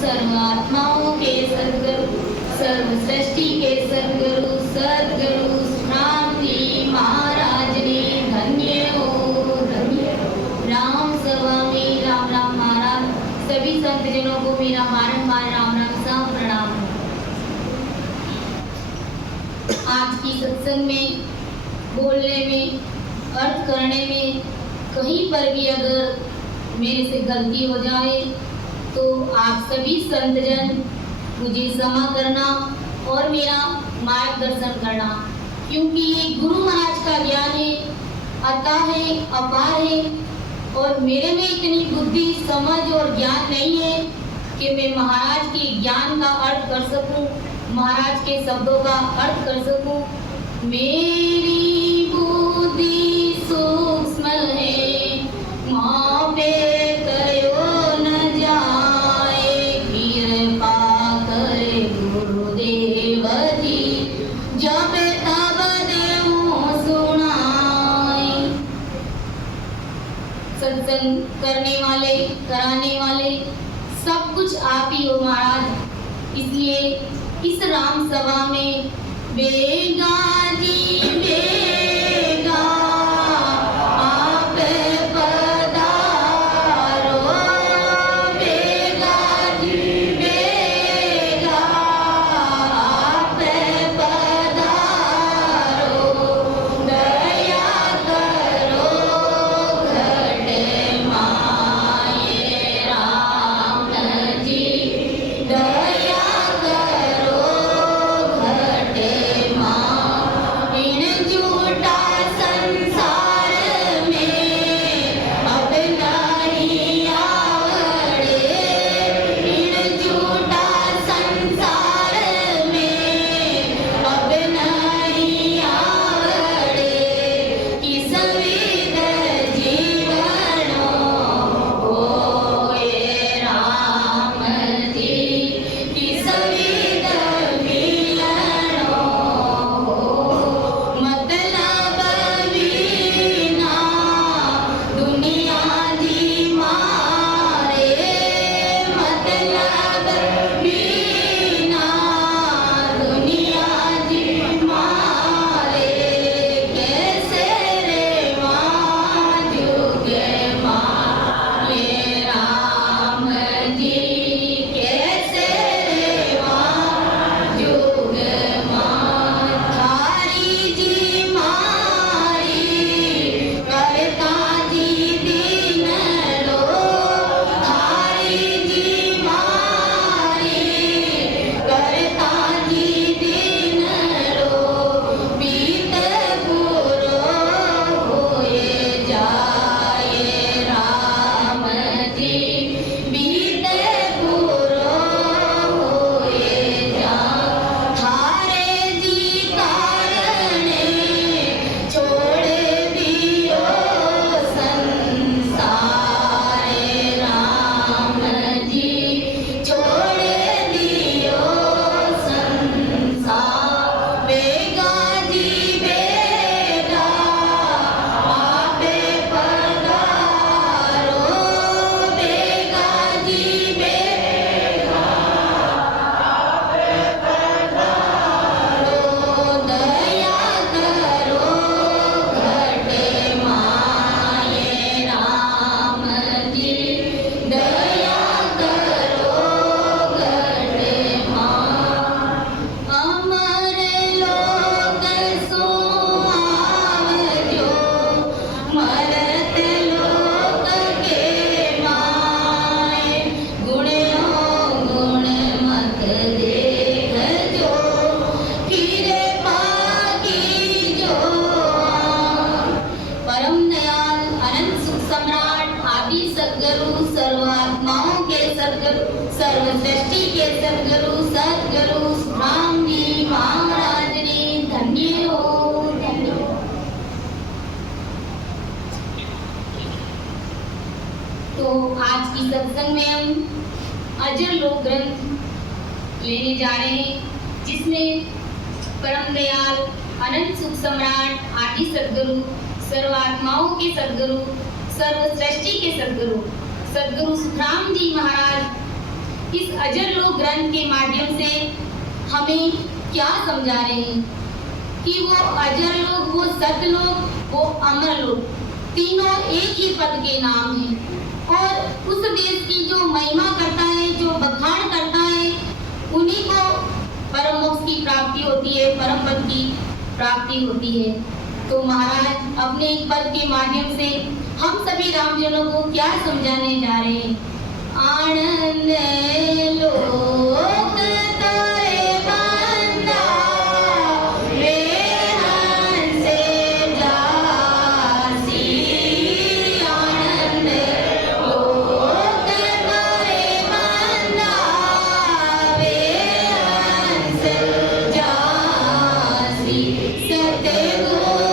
सर्वात्माओं के सद्गुरु, सर्व सृष्टि के सद्गुरु, सद्गुरु राम जी महाराज ने धन्य हो, धन्य हो। राम सभा में राम राम महाराज, सभी संत जनों को मेरा बारंबार राम राम सा प्रणाम। आज की सत्संग में बोलने में, अर्थ करने में कहीं पर भी अगर मेरे से गलती हो जाए तो आप सभी संतजन मुझे क्षमा करना और मेरा मार्गदर्शन करना, क्योंकि ये गुरु महाराज का ज्ञान है, अतः है, अपार है और मेरे में इतनी बुद्धि, समझ और ज्ञान नहीं है कि मैं महाराज के ज्ञान का अर्थ कर सकूं, महाराज के शब्दों का अर्थ कर सकूं। मेरी बुद्धि सूक्ष्म है, मापे कयो न जाए, कृपा करे गुरुदेव जी, जब तब देवो सुनाए। सत्संग करने वाले, कराने वाले सब कुछ आप ही हो महाराज, इसलिए इस राम सभा में बेगा जी बेगा आप पधारो, बेगा जी बेगा आप पधारो, दया करो घटे माये राम जी, दया करो घटे माँ। इन झूठा संसार में अब नहीं आवड़े, इन झूठा संसार में अब नहीं आवड़े, किस विध जीवनो होए राम जी, किस विध मिलनो हो, मतलब बिना दुनिया जी मारे, मतलब बिना दुनिया जी मारे, कैसे रे माँ जुगे माँ ये राम जी, कैसे रे माँ जुगे माँ, थारी जी मारी करता जी दीन लो, थारी जी मारी करता जी दीन लो, बीत पूरो होए जाए राम जी, बीत पूरो होए जाए, थारे जी कारणे छोड़ दियो संसारे राम जी, छोड़ दियो संसार, बेगा जी बेगा आप पधारो, बेगा जी बेगा आप पधारो, दया करो घटे माये राम जी, दया करो घटे माँ। अमर लोक सो आवजो, मरत लोक के माए, गुणों गुण मत देखजो, फिरे पाकी जो। परम दयाल अनंत सुख सम्राट आदि सद्गुरु, सर्वात्माओं के सद्गुरु, सर्व सृष्टि के सद्गुरु, सद्गुरु राम जी महाराज ने धन्य हो, धन्य हो। तो आज की सत्संग में हम अजर लोक ग्रंथ लेने जा रहे हैं, जिसमें परम दयाल अनंत सुख सम्राट आदि सद्गुरु, सर्वात्माओं के सद्गुरु, सर्व सृष्टि के सद्गुरु, सद्गुरु सुखराम जी महाराज इस अजर लोक ग्रंथ के माध्यम से हमें क्या समझा रहे हैं कि वो अजर लोक, वो सत्य लोक, वो अमर लोक, तीनों एक ही पद के नाम हैं और उस देश की जो महिमा करता है, जो बखान करता है, उन्हीं को परम मोक्ष की प्राप्ति होती है, परम पद की प्राप्ति होती है। तो महाराज अपने एक पद के माध्यम से हम सभी रामजनों को क्या समझाने जा रहे हैं? आनंद लोक तारे बंदा वे हंसे जासी, आनंद लोक तारे बंदा वे हंसे जासी, सतगुरु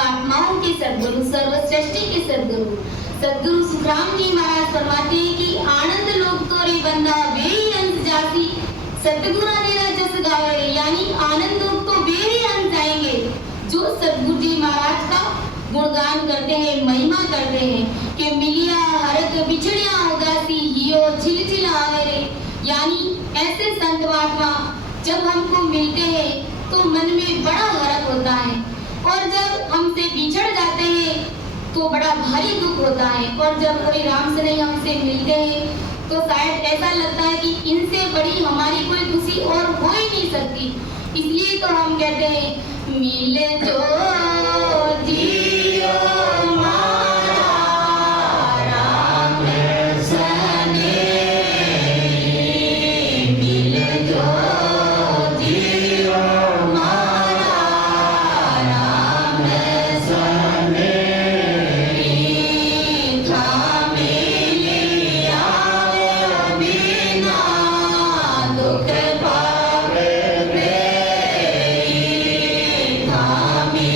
आत्माओं के सदगुरु, सर्व सृष्टि के सदगुरु सदगुरु सुखराम जी महाराज फरमाते हैं कि आनंद लोक तोरे बंदा वे अंश जाती सतगुरु मेरा जस गावे, यानी आनंद लोक तो वे ही अंश जाएंगे जो सतगुरु जी महाराज का गुणगान करते हैं, महिमा करते हैं कि मिलिया हरक बिछड़िया उदासी हियो छिल आवे रे। यानी ऐसे संत महात्मा जब हमको मिलते हैं तो मन में बड़ा हरक होता है, और जब हमसे बिछड़ जाते हैं तो बड़ा भारी दुख होता है, और जब कोई राम से नहीं हमसे मिलते हैं तो शायद ऐसा लगता है कि इनसे बड़ी हमारी कोई खुशी और हो ही नहीं सकती। इसलिए तो हम कहते हैं मिल जो जियो मारा राम सने, मिल जो जियो मारा राम सने, थामे लिया बिना दुख पावे रे, थामे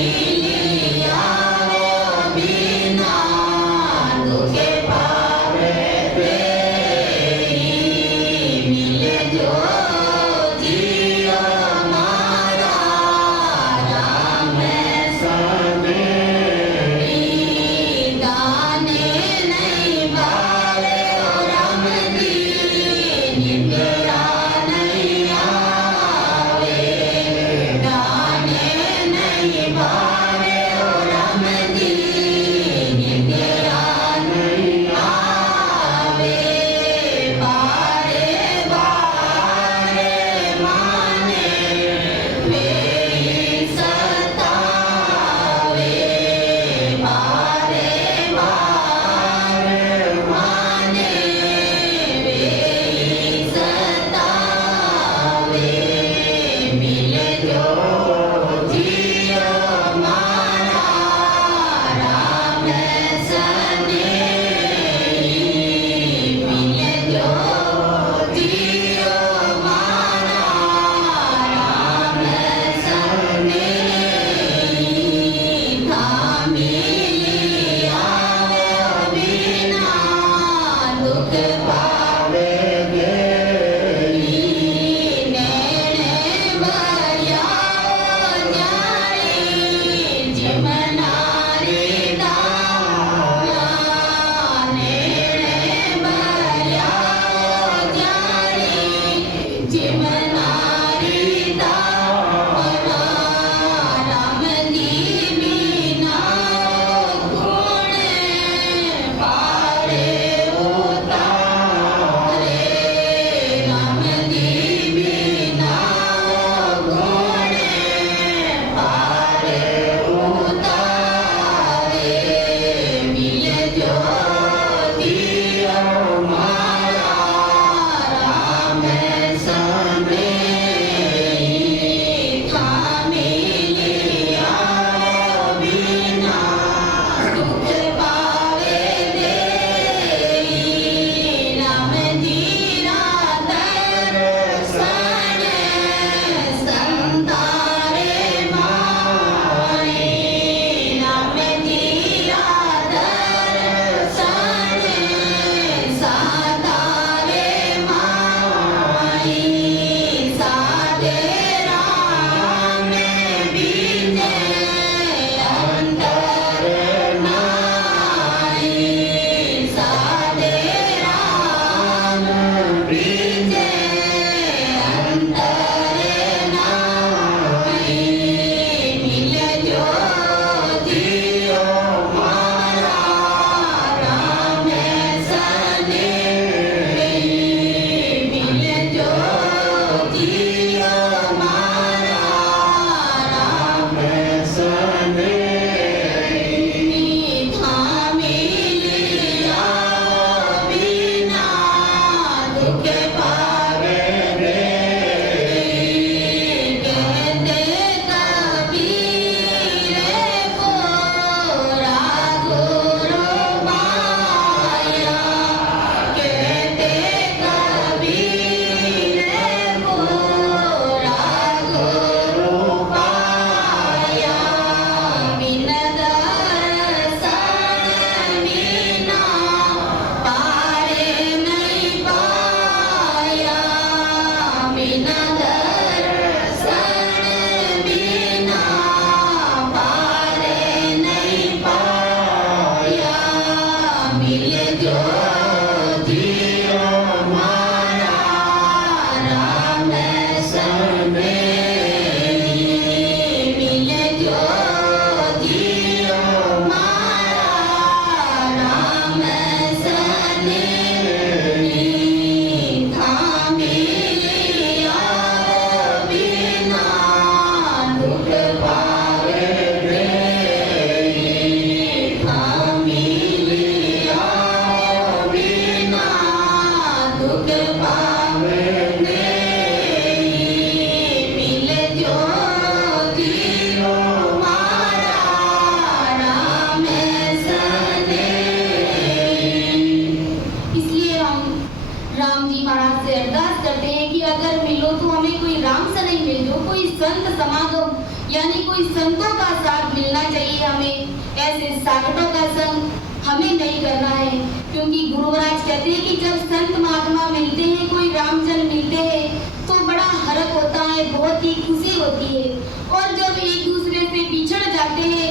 समागम यानी कोई संतों का साथ मिलना चाहिए हमें। ऐसे साधकों का संग हमें नहीं करना है, क्योंकि गुरु महाराज कहते हैं कि जब संत महात्मा मिलते हैं, कोई रामजन मिलते हैं, तो बड़ा हर्ष होता है, बहुत ही खुशी होती है। और जब एक दूसरे से बिछड़ जाते हैं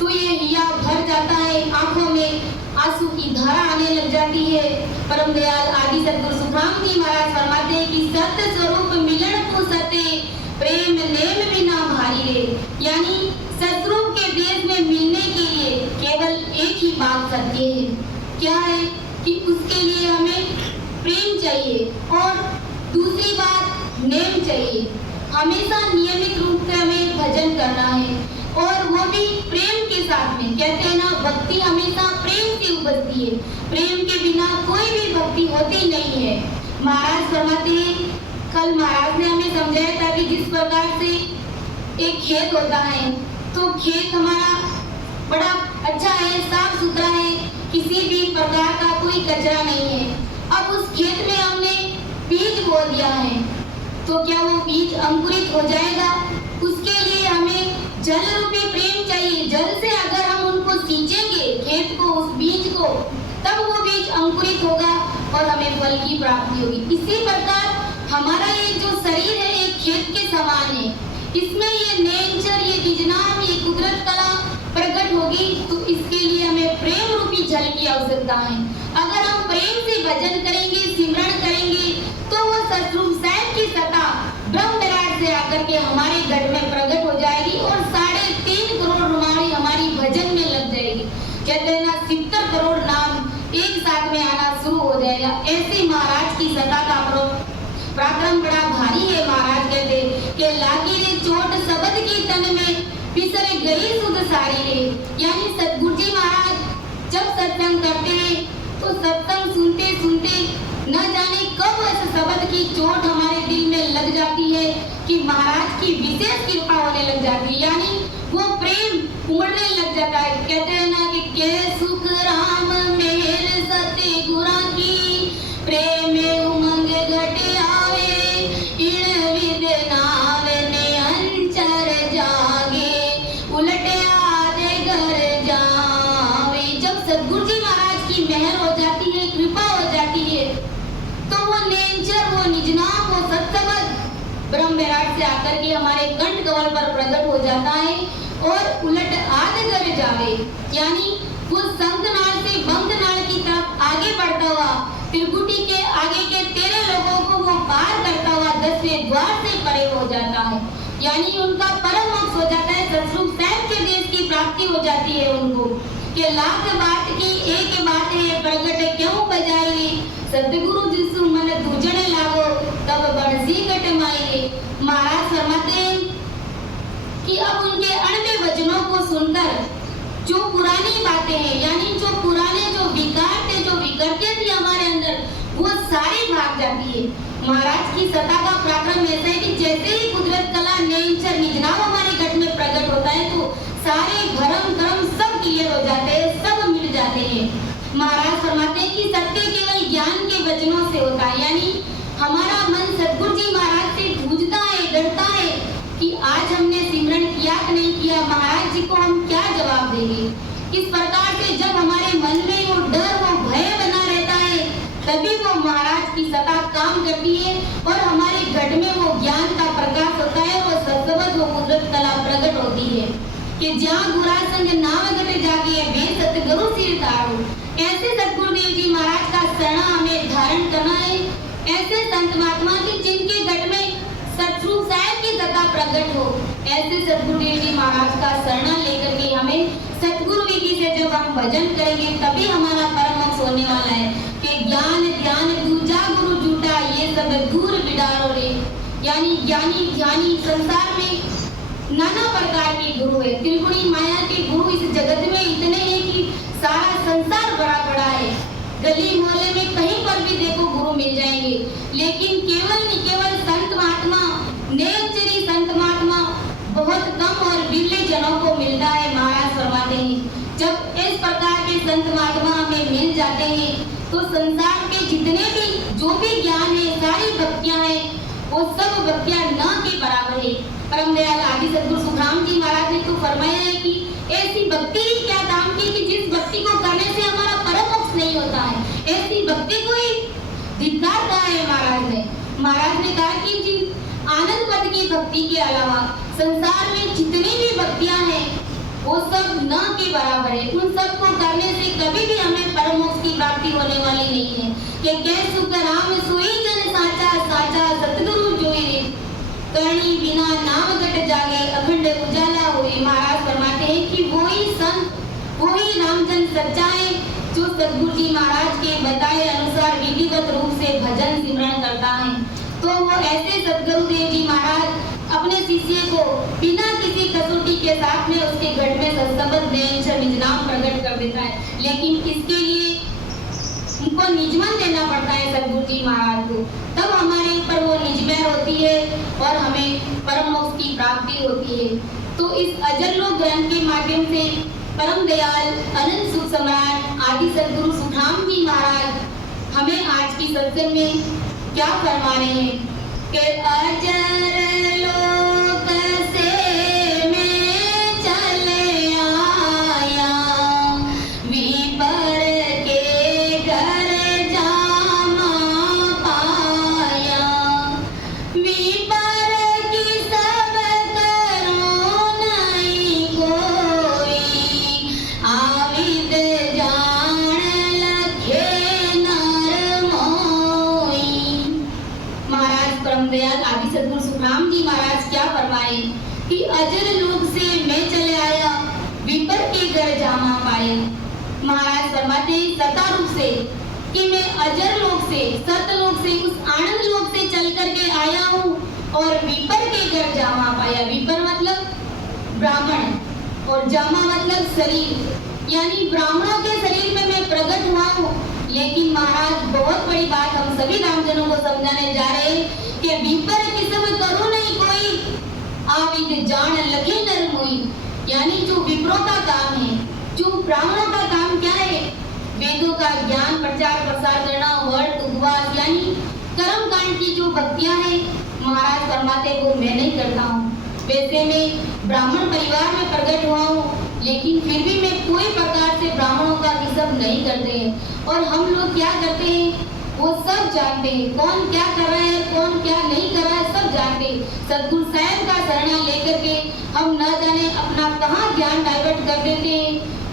तो ये हिया भर जाता है, आंखों में आंसू की धारा आने लग जाती है। परम दयाल आदि सद्गुरु सुखराम जी महाराज फरमाते हैं कि सत्य स्वरूप मिलन को सत्य प्रेम नेम बिना भारी रे, यानी सतरूप के देश में मिलने के लिए केवल एक ही बात सत्य है। क्या है कि उसके लिए हमें प्रेम चाहिए और दूसरी बात नेम चाहिए। हमेशा नियमित रूप से हमें भजन करना है और वो भी प्रेम के साथ में। कहते हैं ना, भक्ति हमेशा प्रेम से उपजती है, प्रेम के बिना कोई भी भक्ति होती नहीं है। महाराज फरमाते हैं, कल महाराज ने हमें समझाया था कि जिस प्रकार से एक खेत होता है, तो खेत हमारा बड़ा अच्छा है, साफ सुथरा है, किसी भी प्रकार का कोई कचरा नहीं है। अब उस खेत में हमने बीज बो दिया है, तो क्या वो बीज अंकुरित हो जाएगा? उसके लिए हमें जल रूपी प्रेम चाहिए। जल से अगर हम उनको सींचेंगे खेत को, उस बीज को, तब वो बीज अंकुरित होगा और हमें फल की प्राप्ति होगी। इसी प्रकार हमारा ये जो शरीर है एक खेत के समान है, इसमें ये नेचर, ये विजनाम, ये कुदरत कला प्रकट होगी, तो इसके लिए हमें प्रेम रूपी जल की आवश्यकता है। अगर हम प्रेम से भजन करेंगे, सिमरण करेंगे, तो वो सतरूप साहिब की सत्ता ब्रह्म विराट से आकर के हमारे गढ़ में प्रकट हो जाएगी और 3.5 करोड़ रुमाली हमारी भजन में लग जाएगी। कहते हैं ना, 70 करोड़ नाम एक साथ में आना शुरू हो जाएगा। ऐसे महाराज की सत्ता का पराक्रम बड़ा भारी है। महाराज कहते कि लागी रे चोट शब्द की तन में पिसर गई सुध सारी रे, यानी सतगुरु जी महाराज जब सत्संग करते हैं तो सत्संग सुनते सुनते न जाने कब इस शब्द की चोट हमारे दिल में लग जाती है कि महाराज की विशेष कृपा होने लग जाती है, यानी वो प्रेम उमड़ने लग जाता है। कहते हैं ना कि के सुख राम मेर सत्य गुरा की प्रेम उमंग घटे आवे, इन विद नाव ने अंचर जागे, उलट आधे घर जावे। जब सतगुरु जी महाराज की मेहर हो जाती है, कृपा हो जाती है, तो वो नेचर, वो निजनाम, वो सत्संग ब्रह्म विराट से आकर के हमारे कंठ कमल पर प्रकट हो जाता है और उलट आधे घर जावे, यानी वो संतनाल से बंगनाल की तरफ आगे बढ़ता हुआ त्रिकुटी के आगे के 13 लोगों को वो पार करता हुआ 10वें द्वार से परे हो जाता है, यानी उनका परम मोक्ष हो जाता है। सतरूप साहिब के देश की प्राप्ति हो जाती है उनको। कि लाख बात की एक बात है प्रगट क्यों बजाई, सतगुरु जिसु मन दूजने लागो तब बड़सी कट माई। महाराज फरमाते हैं कि अब उनके अणवे वचनों को सुनकर जो पुरानी बातें हैं, यानी जो पुराने जो विकार थे, जो विकृतियां थी हमारे अंदर, वो सारी भाग जाती है। महाराज की सत्ता का पराक्रम ऐसा है कि जैसे ही कुदरत कला नेचर निजनाम हमारे घट में प्रकट होता है, तो सारे भरम कर्म सब क्लियर हो जाते हैं, सब मिट जाते हैं। महाराज फरमाते हैं कि सत्य केवल ज्ञान के वचनों से होता है, यानी हमारा मन सतगुरु जी महाराज से जूझता है, डरता है कि आज हमने सिमरन किया कि नहीं किया, महाराज जी को हम क्या जवाब देंगे। इस प्रकार से जब हमारे मन में वो डर, वो भय बना रहता है, तभी वो महाराज की सत्ता काम करती है और हमारे घट में वो ज्ञान का प्रकाश होता है, वो सत्संग, वो कुदरत कला प्रकट होती है। कि जहाँ गुरा संग नाम घटे जाके वे सतगुरु सिर तारो। ऐसे सतगुरुदेव जी महाराज का शरण हमें धारण करना है, ऐसे संत महात्मा की जिनके घट में सतरूप साहिब की सत्ता प्रकट हो। ऐसे सतगुरुदेव जी महाराज का शरण लेकर के हमें सतगुरु विधि से जब हम भजन करेंगे, तभी हमारा परम मोक्ष होने वाला है। कि ज्ञान ध्यान दूजा गुरु झूठा, ये सब दूर बिडारो रे, यानी ज्ञानी ध्यानी संसार में नाना प्रकार के गुरु है। त्रिगुणी माया के गुरु इस जगत में इतने हैं कि सारा संसार बड़ा बड़ा है। गली मोहल्ले में कहीं पर भी देखो गुरु मिल जाएंगे, लेकिन केवल नहीं केवल संत महात्मा, नेचरी संत महात्मा बहुत कम और बिरले जनों को मिलता है। महाराज फरमाते हैं जब इस प्रकार के संत महात्मा हमें मिल जाते हैं, तो संसार के जितने भी जो भी ज्ञान है, सारी भक्तियां हैं, वो सब भक्तियां न के बराबर है। परम दयाल आदि सद्गुरु सुखराम जी महाराज ने तो फरमाया है कि ऐसी भक्ति क्या काम की कि जिस भक्ति को करने से हमारा परम मोक्ष नहीं होता है, ऐसी भक्ति को ही धिक्कार कहा है महाराज ने कहा कि जिन आनंद पद की भक्ति के अलावा संसार में जितनी भी भक्तियां हैं वो सब न के बराबर है। उन सब को करने से कभी भी हमें परम मोक्ष की प्राप्ति होने वाली नहीं है। कि कै सुख राम सोई जन साचा, साचा सतगुरु जोई रे, करनी बिना नाम घट जागे, अखंड उजाला हुए। महाराज फरमाते हैं कि वही संत, वही रामचंद्र सच्चा है जो सद्गुरु जी महाराज के बताए अनुसार विधिवत रूप से भजन सिमरन करता है। तो वो ऐसे सद्गुरुदेव जी महाराज अपने शिष्य को बिना किसी कसौटी के साथ में उसके घट में सत्संग निज नाम प्रकट कर देता है। लेकिन इसके लिए उनको निजमन देना पड़ता है सद्गुरु जी महाराज को, तब हमारे ऊपर वो निजमेर होती है और हमें परम मोक्ष की प्राप्ति होती है। तो इस अजरलोक ग्रंथ के माध्यम से परम दयाल अनंत सुख सम्राट आदि सद्गुरु सुखराम जी महाराज हमें आज की सत्संग में क्या फरमा रहे हैं कि अजरलोक से मैं चले आया, विपर के घर जामा पाया, विपर की सब करो नहीं कोई, आविद जान लखे नर मोई। महाराज परम दयाल आदि सद्गुरु सुखराम जी महाराज क्या फरमाए कि अजर लोक से मैं चले आया, विपर के घर जामा पाया। महाराज फरमाते सता रूप से कि मैं अजर लोक से, सतलोक से, उस आनंद लोक से चल करके आया हूँ और विपर के घर जामा पाया। विपर मतलब ब्राह्मण और जामा मतलब शरीर, यानी ब्राह्मणों के शरीर में मैं प्रकट हुआ हूँ। लेकिन महाराज बहुत बड़ी बात हम सभी रामजनों को समझाने जा रहे हैं कि विपर किस्म करो नहीं कोई, आविद जान लगे नर मोई। यानी जो विप्रों का काम है, जो ब्राह्मणों का काम क्या है, वेदों का ज्ञान प्रचार प्रसार करना, व्रत उपवास यानी कर्म कांड की जो भक्तियां हैं, महाराज फरमाते वो मैं नहीं करता हूँ। वैसे मैं ब्राह्मण परिवार में प्रकट हुआ हूँ, लेकिन फिर भी मैं कोई प्रकार से ब्राह्मणों का किस्म नहीं करते हैं। और हम लोग क्या करते हैं वो सब जानते हैं, कौन क्या कर रहा है, कौन क्या नहीं कर रहा है, सब जानते हैं। सद्गुरु साहब का शरणा लेकर के हम न जाने अपना कहाँ ज्ञान डाइवर्ट कर देते हैं।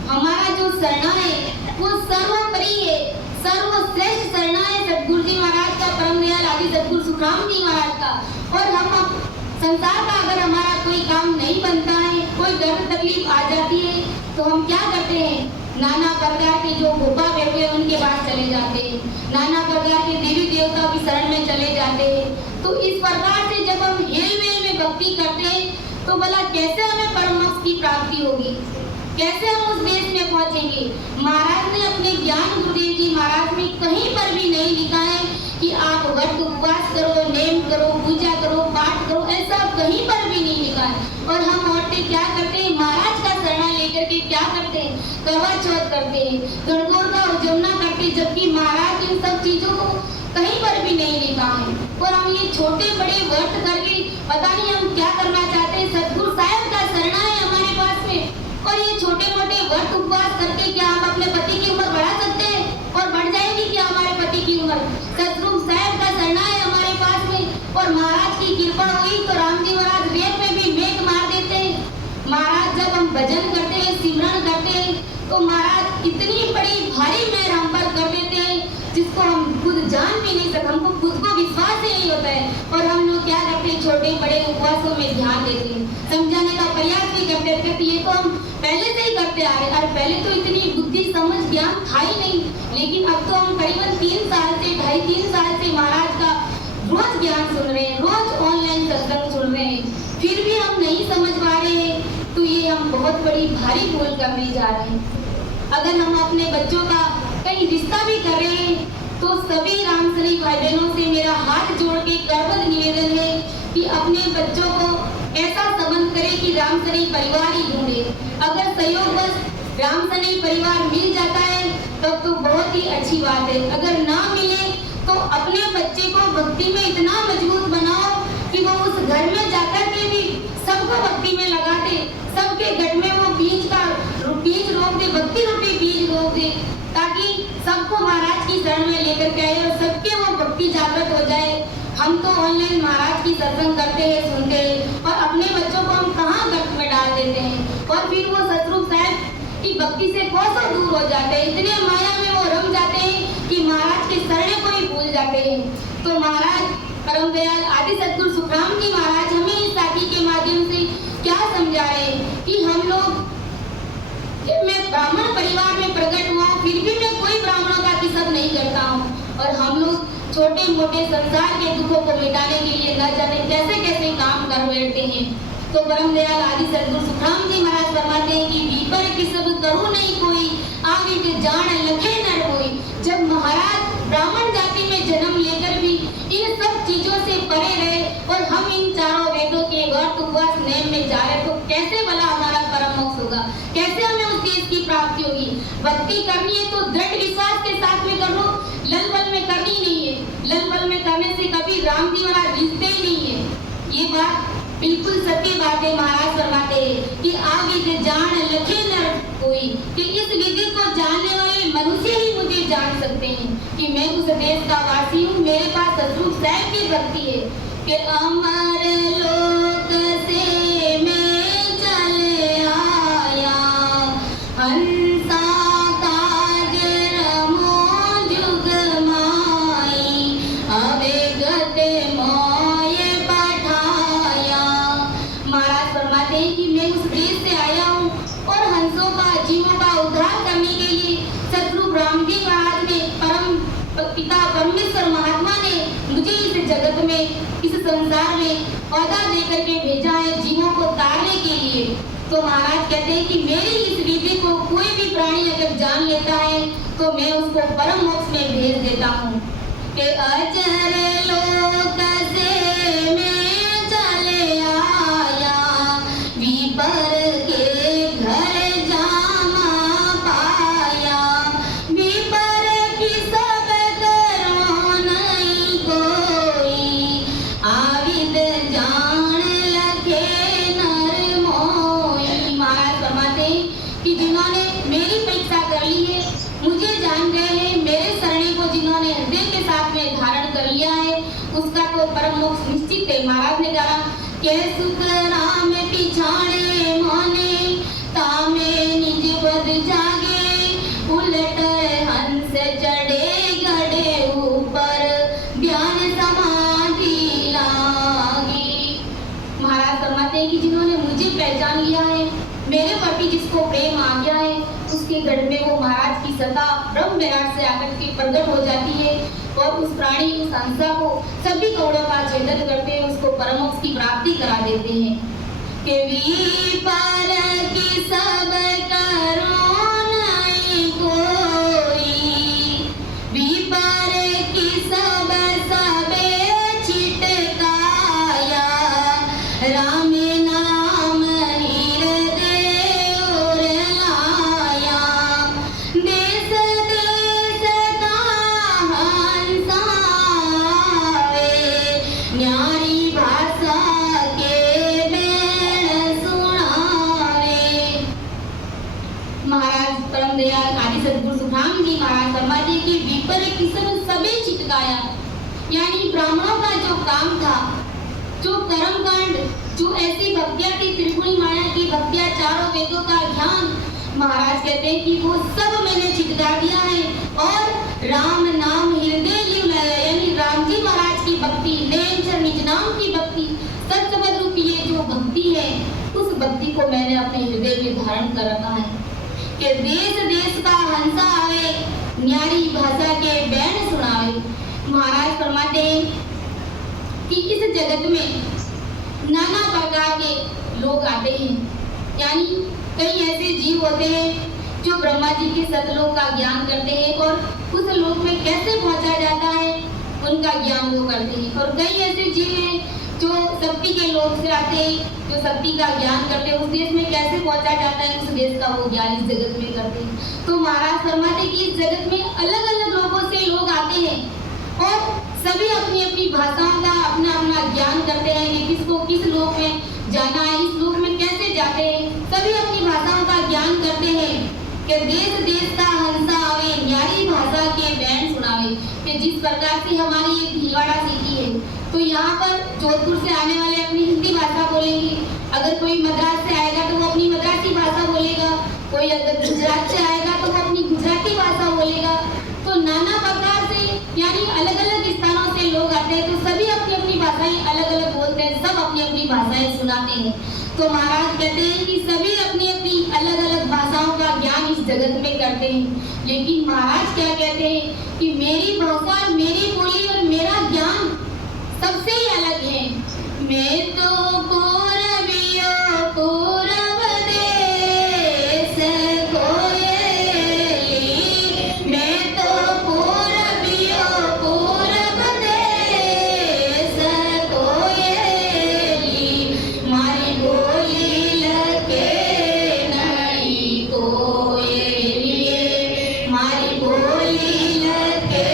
हमारा जो शरणा है वो सर्वोपरि है, सर्वश्रेष्ठ शरणा है सद्गुरु जी महाराज का, परम दयाल आदि सद्गुरु सुखराम जी महाराज का। और हम संसार का अगर हमारा कोई काम नहीं बनता है, कोई दर्द तकलीफ आ जाती है, तो हम क्या करते हैं, नाना प्रकार के जो भोपा बैठे हैं उनके पास चले जाते हैं, नाना प्रकार के देवी देवता की शरण में चले जाते हैं। तो इस प्रकार से जब हम हेल मेल में भक्ति करते हैं तो भला कैसे हमें परम मोक्ष की प्राप्ति होगी, कैसे हम उस देश में पहुंचेंगे। महाराज ने अपने ज्ञान गुरुदेव जी महाराज में कहीं पर भी नहीं लिखा है कि आप व्रत उपवास करो, नेम करो, पूजा करो, पाठ करो, ऐसा कहीं पर भी नहीं लिखा है। और हम औरतें क्या करते हैं, महाराज का शरणा लेकर के क्या करते हैं, करवा चौथ करते हैं, गणगौर का और जमुना करते हैं, जबकि महाराज इन सब चीजों को कहीं पर भी नहीं लिखा है। और हम ये छोटे बड़े व्रत करके पता नहीं हम क्या करना चाहते हैं। सद्गुरु साहब का शरणा है हमारे पास में, और ये छोटे मोटे व्रत उपवास करके क्या हम अपने पति की उम्र बढ़ा सकते हैं, और बढ़ जाएगी क्या हमारे पति की उम्र। सद्गुरु साहब का शरणा है हमारे पास में, और महाराज की कृपा हुई तो राम जी महाराज रेत में भी मेघ मार देते हैं। महाराज जब हम भजन करते हैं, सिमरन करते हैं, तो महाराज इतनी बड़ी भारी मेहर हम पर कर देते हैं जिसको हम खुद जान भी नहीं सकते, हमको खुद को विश्वास ही नहीं होता है। और हम लोग क्या करते हैं, छोटे बड़े उपवासों में ध्यान देते हैं, समझाने का प्रयास भी करते हैं कि ये तो हम पहले से ही करते आ रहे हैं, और पहले तो इतनी बुद्धि समझ ज्ञान था ही नहीं। लेकिन अब तो हम करीबन 3 साल से, 2.5-3 साल से महाराज का रोज ज्ञान सुन रहे हैं, रोज ऑनलाइन सत्संग सुन रहे हैं, फिर भी हम नहीं समझ पा रहे हैं, तो ये हम बहुत बड़ी भारी भूल करने जा रहे हैं। अगर हम अपने बच्चों का कहीं रिश्ता भी कर रहे हैं तो सभी रामसरी भाई बहनों से मेरा हाथ जोड़ के करबद्ध निवेदन है कि अपने बच्चों को ऐसा संबंध करें कि रामसरी परिवार ही ढूंढे। अगर संयोगवश रामसरी परिवार मिल जाता है तब तो बहुत ही अच्छी बात है, अगर ना मिले तो अपने बच्चे को भक्ति में इतना मजबूत बनाओ कि वो उस घर में जाकर के भी सबको भक्ति में लगाते, सबके गट में वो बीज रोप दे, भक्ति रूपी बीज रोप दे, ताकि सबको महाराज की शरण में लेकर के आए और सबके वो भक्ति जागृत हो जाए। हम तो ऑनलाइन महाराज की सत्संग करते हैं, सुनते हैं, और अपने बच्चों को हम कहाँ गट में डाल देते हैं, और फिर वो सतरूप साहब की भक्ति से कोसों दूर हो जाते हैं। इतने माया में वो रम जाते हैं कि महाराज के शरण को ही भूल जाते हैं। तो महाराज परम दयाल आदि सद्गुरु सुखराम जी महाराज हमें इस साथी के माध्यम से क्या समझा रहे हैं कि हम लोग, मैं ब्राह्मण परिवार में प्रकट हुआ, फिर भी मैं कोई ब्राह्मणों का किस्मत नहीं करता हूँ, और हम लोग छोटे मोटे संसार के दुखों को मिटाने के लिए न जाने कैसे कैसे काम कर बैठते हैं। तो परम दयाल आदि सद्गुरु सुखराम जी महाराज फरमाते हैं कि बीपर किस्म करो नहीं कोई, आगे के जान लखे न होई। जब महाराज ब्राह्मण जाति में जन्म लेकर भी इन सब चीजों से परे रहे और हम इन चारों वेदों के व्रत उपवास नेम में जा रहे, तो कैसे भला हमारा परम मोक्ष होगा, कैसे हमें उस देश की प्राप्ति होगी। भक्ति करनी है तो दृढ़ विश्वास के साथ में करो, लल बल में करनी नहीं है। लल बल में करने से कभी राम जी महाराज रिश्ते ही नहीं है। ये बात बिल्कुल सत्य बात है। महाराज फरमाते हैं कि आगे के जान लखे न कोई, कि इस विधि को जानने वाले मनुष्य ही मुझे जान सकते हैं कि मैं उस देश का वासी हूँ, मेरे पास सतरूप साहब की भक्ति है। कि अमर लोक से मैं चले आया, हंसा काज रमो जुग माई, अबे गते मोये पठाया। महाराज फरमाते हैं कि मैं उस देश से आया हूँ और हंसों का, जीवों का उद्धार करने के लिए सतरूप राम जी महाराज ने, परम पिता परमेश्वर महात्मा ने मुझे इस जगत में, इस संसार में औदा देकर के भेजा है जीवों को तारने के लिए। तो महाराज कहते हैं कि मेरी इस विधि को कोई भी प्राणी अगर जान लेता है तो मैं उसको परम मोक्ष में भेज देता हूँ। कि अजर लोक से मैं चले आया, विपर के घर जामा पाया, विपर की सब करो नहीं कोई, आविद जान लखे नर मोई। महाराज फरमाते हैं कि जिन्होंने मेरी परीक्षा कर ली है, मुझे जान गए हैं, मेरे शरणी को जिन्होंने हृदय के साथ में धारण कर लिया है, उसका तो परम मोक्ष निश्चित है। महाराज ने कहा के सुख राम पिछाड़े मोने, तामे निज पद जागे, उलट हंस चढ़े गड़े ऊपर, ध्यान समाधि लागी। महाराज फरमाते हैं कि जिन्होंने मुझे पहचान लिया है, मेरे प्रति जिसको प्रेम आ गया है, उसके गढ़ में वो महाराज की सत्ता ब्रह्म विराट से आकर के प्रकट हो जाती है और उस प्राणी, उस हंसा को सभी कौड़ों का छेदन करते हैं, उसको परम मोक्ष की प्राप्ति करा देते हैं। कि विपर की सब करो नहीं कोई, विपर की सब सबे छिटकाया, राम नाम हृदय और लाया, देश देश का हंसावे, न्यारी भाषा के बैण सुनावे। महाराज परम दयाल आदि सद्गुरु सुखराम जी महाराज फरमाते कि विपर किस्म सबे छिटकाया, यानी ब्राह्मणों का जो काम था, जो कर्म कांड, जो ऐसी भक्तियां थी, त्रिपुरी माया की भक्तियां, चारों वेदों का ज्ञान, महाराज कहते हैं कि वो सब मैंने छिटका दिया है और राम नाम हृदय लिव लाया, यानी राम जी महाराज की भक्ति, नैन निज नाम की भक्ति, सत्सबद रूपी ये जो भक्ति है, उस भक्ति को मैंने अपने हृदय में धारण कर रखा है। कि देश देश का हंसा आवे, न्यारी भाषा के बैण सुनावे। महाराज फरमाते हैं कि इस जगत में नाना प्रकार के लोग आते हैं, यानी कई ऐसे जीव होते हैं जो ब्रह्मा जी के सतलोक का ज्ञान करते हैं और उस लोक में कैसे पहुंचा जाता है उनका ज्ञान वो करते हैं, और कई ऐसे जीव हैं जो शक्ति के लोक से आते हैं, जो शक्ति का ज्ञान करते हैं, उस देश में कैसे पहुंचा जाता है उस देश का वो ज्ञान इस जगत में करते हैं। तो महाराज फरमाते कि इस जगत में अलग अलग लोगों से लोग आते हैं और सभी अपनी अपनी भाषाओं का अपना अपना ज्ञान करते हैं कि किसको किस लोक में जाना है इस लोक में कैसे जाते हैं, सभी अपनी भाषाओं का ज्ञान करते हैं कि देश देश का हंसा आवे, न्यारी भाषा के बैंड सुनावे। कि जिस प्रकार से हमारी एक भीलवाड़ा सिटी है, तो यहाँ पर जोधपुर से आने वाले अपनी हिंदी भाषा बोलेंगे, अगर कोई मद्रास से आएगा तो वो अपनी मद्रासी भाषा बोलेगा, कोई अगर गुजरात से आएगा तो वो अपनी गुजराती भाषा बोलेगा। तो नाना प्रकार से यानी अलग अलग स्थानों से लोग आते हैं, तो सभी अपनी अपनी भाषाएं अलग अलग बोलते हैं, सब अपनी अपनी भाषाएं सुनाते हैं। तो महाराज कहते हैं कि सभी अपनी अपनी अलग अलग भाषाओं का ज्ञान इस जगत में करते हैं, लेकिन महाराज क्या कहते हैं कि मेरी भाषा, मेरी बोली और मेरा ज्ञान सबसे ही अलग है। मैं तो पूरबियो पूरब देश कोयली, मैं तो पूरबियो पूरब देश कोयली, मारी बोली लगे नहीं कोयली, मारी बोली लगे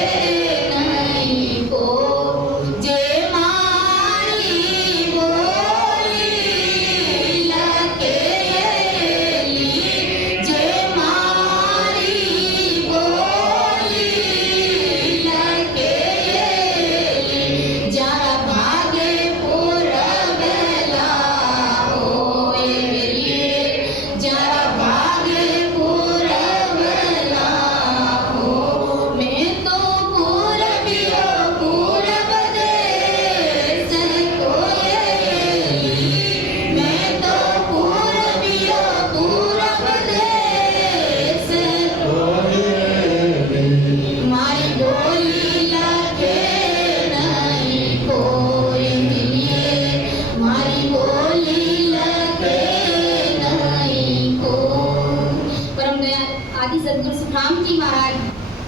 नहीं को जे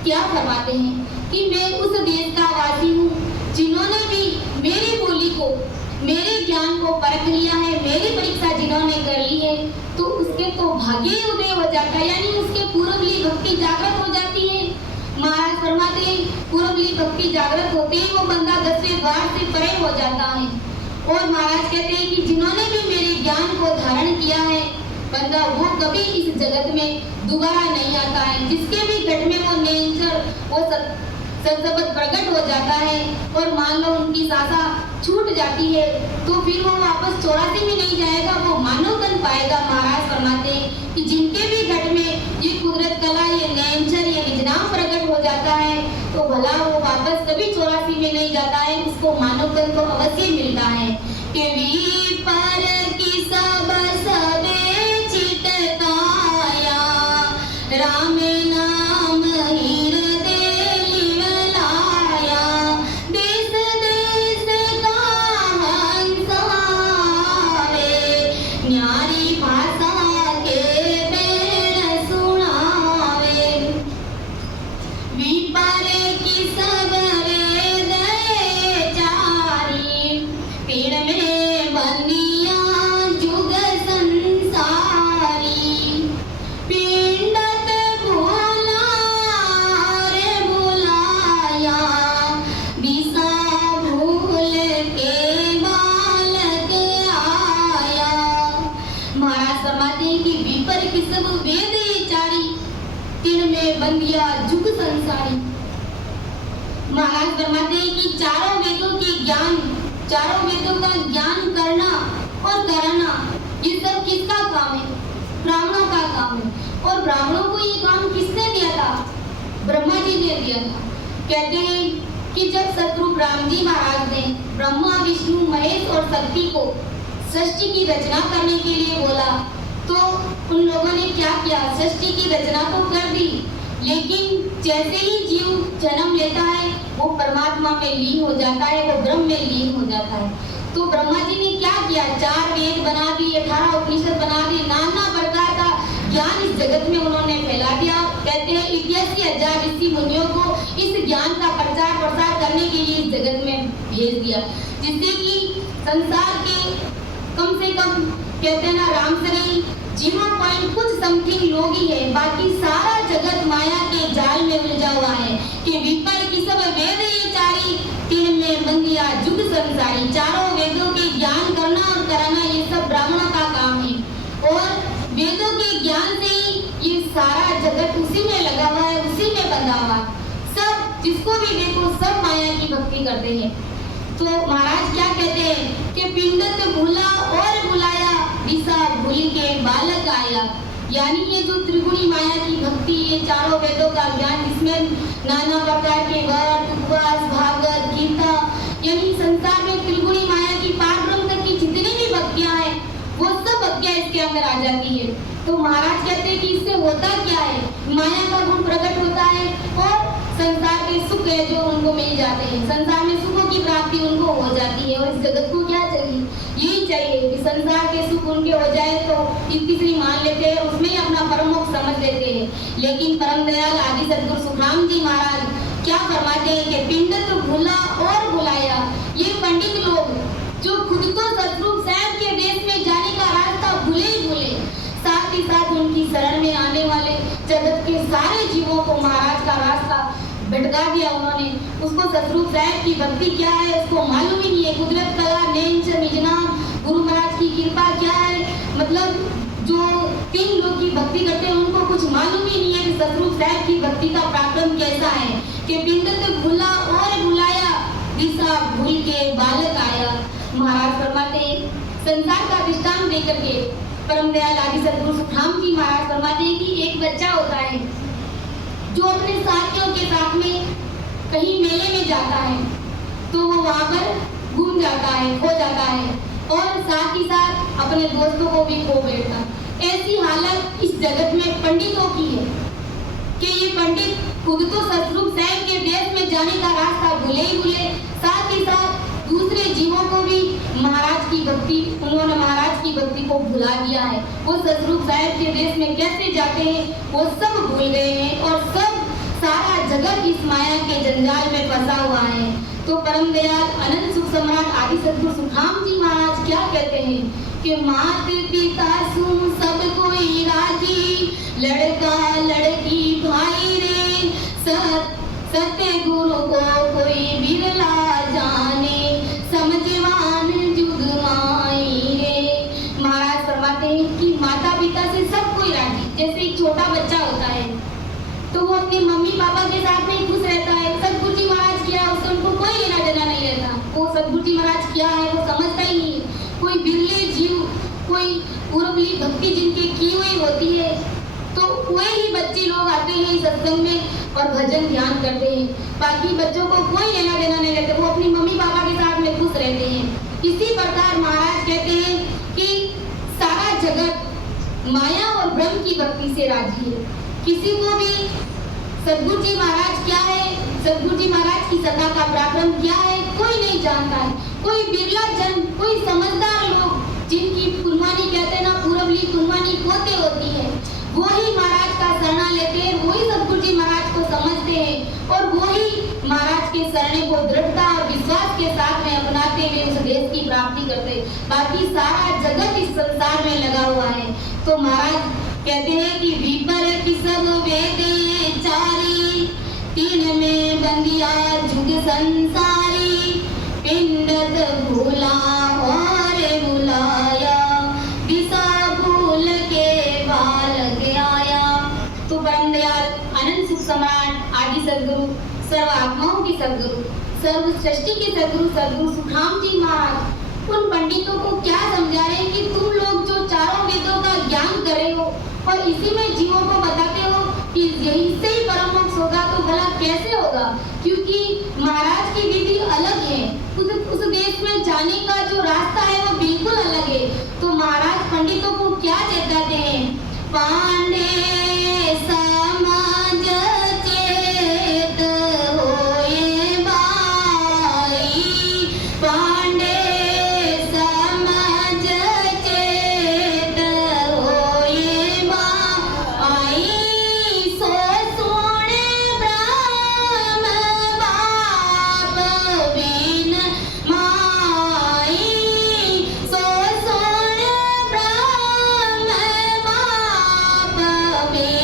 क्या फरमाते हैं कि मैं उस देश का वासी हूँ जिन्होंने भी मेरी बोली को, मेरे ज्ञान को परख लिया है, मेरी परीक्षा जिन्होंने कर ली है, तो उसके तो भाग्य उदय हो जाता है, यानी उसके पूर्वली भक्ति जागृत हो जाती है। महाराज फरमाते हैं पूर्वली भक्ति जागृत होते ही वो बंदा 10वें द्वार से परे हो जाता है। और महाराज कहते हैं कि जिन्होंने भी मेरे ज्ञान को धारण किया है बंदा, वो कभी इस जगत में दोबारा नहीं आता है। जिसके भी घट में वो नेचर, वो सत्सबत प्रकट हो जाता है और मान लो उनकी सासा छूट जाती है, तो फिर वो वापस 84 में नहीं जाएगा, वो मानव तन पाएगा। महाराज फरमाते हैं कि जिनके भी घट में ये कुदरत कला, ये नेचर, ये निजनाम प्रकट हो जाता है, तो भला वो वापस कभी 84 में नहीं जाता है, उसको मानव तन तो अवश्य मिलता है। कि वी पर की सब सबे चितकाया, राम नाम हृदय लिवलाया, देश देश का हंसावे, न्यारी भाषा के बैण सुनावे, विपर की सब वेद चारी, पीड़ में बंदिया जुग संसारी, पिंडत भोला रे बुलाया, दिशा भूल के बालक आया। महाराज फरमाते हैं कि विपर की सब वेद चारी, तिन में बंदिया जुग संसारी। महाराज फरमाते हैं कि चारों वेदों के ज्ञान, चारों वेदों का ज्ञान करना और कराना, ये सब किसका काम है? ब्राह्मणों का काम है। और ब्राह्मणों को ये काम किसने दिया था? ब्रह्मा जी ने दिया था। कहते हैं कि जब सतगुरु ब्रह्म जी महाराज ने ब्रह्मा, विष्णु, महेश और शक्ति को सृष्टि की रचना करने के लिए बोला, तो उन लोगों ने क्या किया? सृष्टि की रचना तो कर दी, लेकिन जैसे ही जीव जन्म लेता है वो परमात्मा में लीन हो जाता है, वो ब्रह्म में लीन हो जाता है। तो ब्रह्मा जी ने क्या किया? 4 वेद बना दिए, 18 उपनिषद बना दिए, नाना प्रकार का ज्ञान इस जगत में उन्होंने फैला दिया। कहते हैं 81,000 ऋषि मुनियों को इस ज्ञान का प्रचार प्रसार करने के लिए इस जगत में भेज दिया, जिससे कि संसार के कम से कम कहते हैं ना राम शरीर 0. कुछ समथिंग लोग ही है, बाकी सारा जगत माया के जाल में उलझा हुआ है। कि विपर की सब वेद ये चारी, तिन में बंदिया जुग संसारी। चारों वेदों के ज्ञान करना और कराना ये सब बात। सब जिसको भी देखो सब माया की भक्ति करते हैं। तो महाराज क्या कहते हैं कि पिंडत भूला और बुलाया, दिशा भूल के बालक आया। यानी ये जो त्रिगुणी माया की भक्ति, ये चारों वेदों का ज्ञान, जिसमें नाना प्रकार के वर्त, उपवास, भागवत, गीता, यानी संसार में त्रिगुणी माया की पार ब्रह्म तक की जितनी भी भक्तियां हैं वो सब भक्तियां इसके अंदर आ जाती है। तो महाराज कहते हैं कि इससे होता क्या है, माया का गुण प्रकट होता है और संसार के सुख है जो उनको मिल जाते हैं, संसार में सुखों की प्राप्ति उनको हो जाती है। और इस जगत को क्या चाहिए, यही चाहिए कि संसार के सुख उनके हो जाए तो तीसरी मान लेते हैं, उसमें ही अपना परम मोक्ष समझ लेते हैं। लेकिन परम दयाल आदि सद्गुरु सुखराम जी महाराज क्या फरमाते हैं कि पिंडत भूला और बुलाया। ये पंडित लोग जो खुद को सतरूप साहब के देश में जाने का रास्ता भूले ही भूले, साथ ही साथ उनकी शरण में आने वाले जगत के सारे जीवों को महाराज का रास्ता भटका दिया उन्होंने। उसको सतरूप साहब की भक्ति क्या है उसको मालूम ही नहीं है। कुदरत कला नेंच निजना गुरु महाराज की कृपा क्या है, मतलब जो तीन लोग की भक्ति करते हैं उनको कुछ मालूम ही नहीं है कि सतरूप साहब की भक्ति का पराक्रम कैसा है। कि पिंडत भूला और बुलाया, दिशा भूल के बालक आया। महाराज फरमाते हैं, संसार का दृष्टांत देकर के परम दयाल आदि सद्गुरु सुखराम जी महाराज फरमाते हैं कि एक बच्चा होता है जो अपने साथियों के साथ में कहीं मेले में जाता है तो वो वहां पर घूम जाता है, खो जाता है और साथ ही साथ अपने दोस्तों को भी खो बैठता। ऐसी हालत इस जगत में पंडितों की है कि ये पंडित खुद तो सतरूप साहब के देश में जाने का रास्ता भूले ही भूले, साथ ही साथ दूसरे जीवों को भी महाराज की भक्ति, उन्होंने महाराज की भक्ति को भुला दिया है। वो सतरूप साहब के देश में कैसे जाते हैं वो सब भूल गए हैं और सब सारा जगत इस माया के जंजाल में फंसा हुआ है। तो परम दयाल अनंत सुख सम्राट आदि सद्गुरु सुखराम जी महाराज क्या कहते हैं कि मात पिता सुन सब कोई राजी, लड़का लड़की भाई रे, सत्य गुरु को कोई बिरला जाने, समझवान जुग माई रे। महाराज फरमाते हैं कि माता पिता से सब कोई राजी। जैसे एक छोटा बच्चा होता है तो वो अपने मम्मी पापा के साथ में खुश रहता है। सतगुरु जी महाराज क्या है उससे उनको कोई लेना देना नहीं रहता। वो सतगुरु जी महाराज क्या है वो समझता ही नहीं। कोई बिरले जीव, कोई पूर्वली भक्ति जिनके की हुई होती है तो कोई ही बच्चे लोग आते हैं सत्संग में और भजन ध्यान करते हैं। बाकी बच्चों को कोई लेना देना नहीं रहता, वो अपनी मम्मी पापा के साथ में खुश रहते हैं। इसी प्रकार महाराज कहते हैं कि सारा जगत माया और ब्रह्म की भक्ति से राजी है। किसी को भी सतगुरु जी महाराज क्या है, सतगुरु जी महाराज की सत्ता का पराक्रम क्या है कोई नहीं जानता है। कोई बिरला जन, कोई समझदार लोग जिनकी कुर्बानी कहते हैं ना, पूर्वली कुर्बानी पोते होती है, वो ही महाराज का शरणा लेते हैं, वही सतगुरु जी महाराज को समझते हैं और वो ही महाराज के शरण को दृढ़ता और विश्वास के साथ में अपनाते हुए उस देश की प्राप्ति करते हैं। बाकी सारा जगत इस संसार में लगा हुआ है। तो महाराज कहते हैं कि विपर की सब वेदे चारी, तीन में बंदिया जुग संसारी, पिंडत भूला और बुलाया, दिशा भूल के बालक आया। तो परम दयाल अनंत सुख सम्राट आदि सद्गुरु, सर्व आत्माओं के सद्गुरु, सर्व सृष्टि के सद्गुरु, सद्गुरु सुखराम जी महाराज उन पंडितों को क्या समझा रहे हैं कि तुम लोग जो चारों वेदों का ज्ञान कर रहे हो और इसी में जीवों को बताते हो कि यही से ही परम मोक्ष होगा, तो भला कैसे होगा? क्योंकि महाराज की विधि अलग है, उस देश में जाने का जो रास्ता है वो बिल्कुल अलग है। तो महाराज पंडितों को क्या चेताते हैं? पांडे समाज चेत होए भाई, पांडे समाज चेत होए भाई, सो सोने ब्रह्म बाप बिन माई, सो सोने ब्रह्म बाप बिन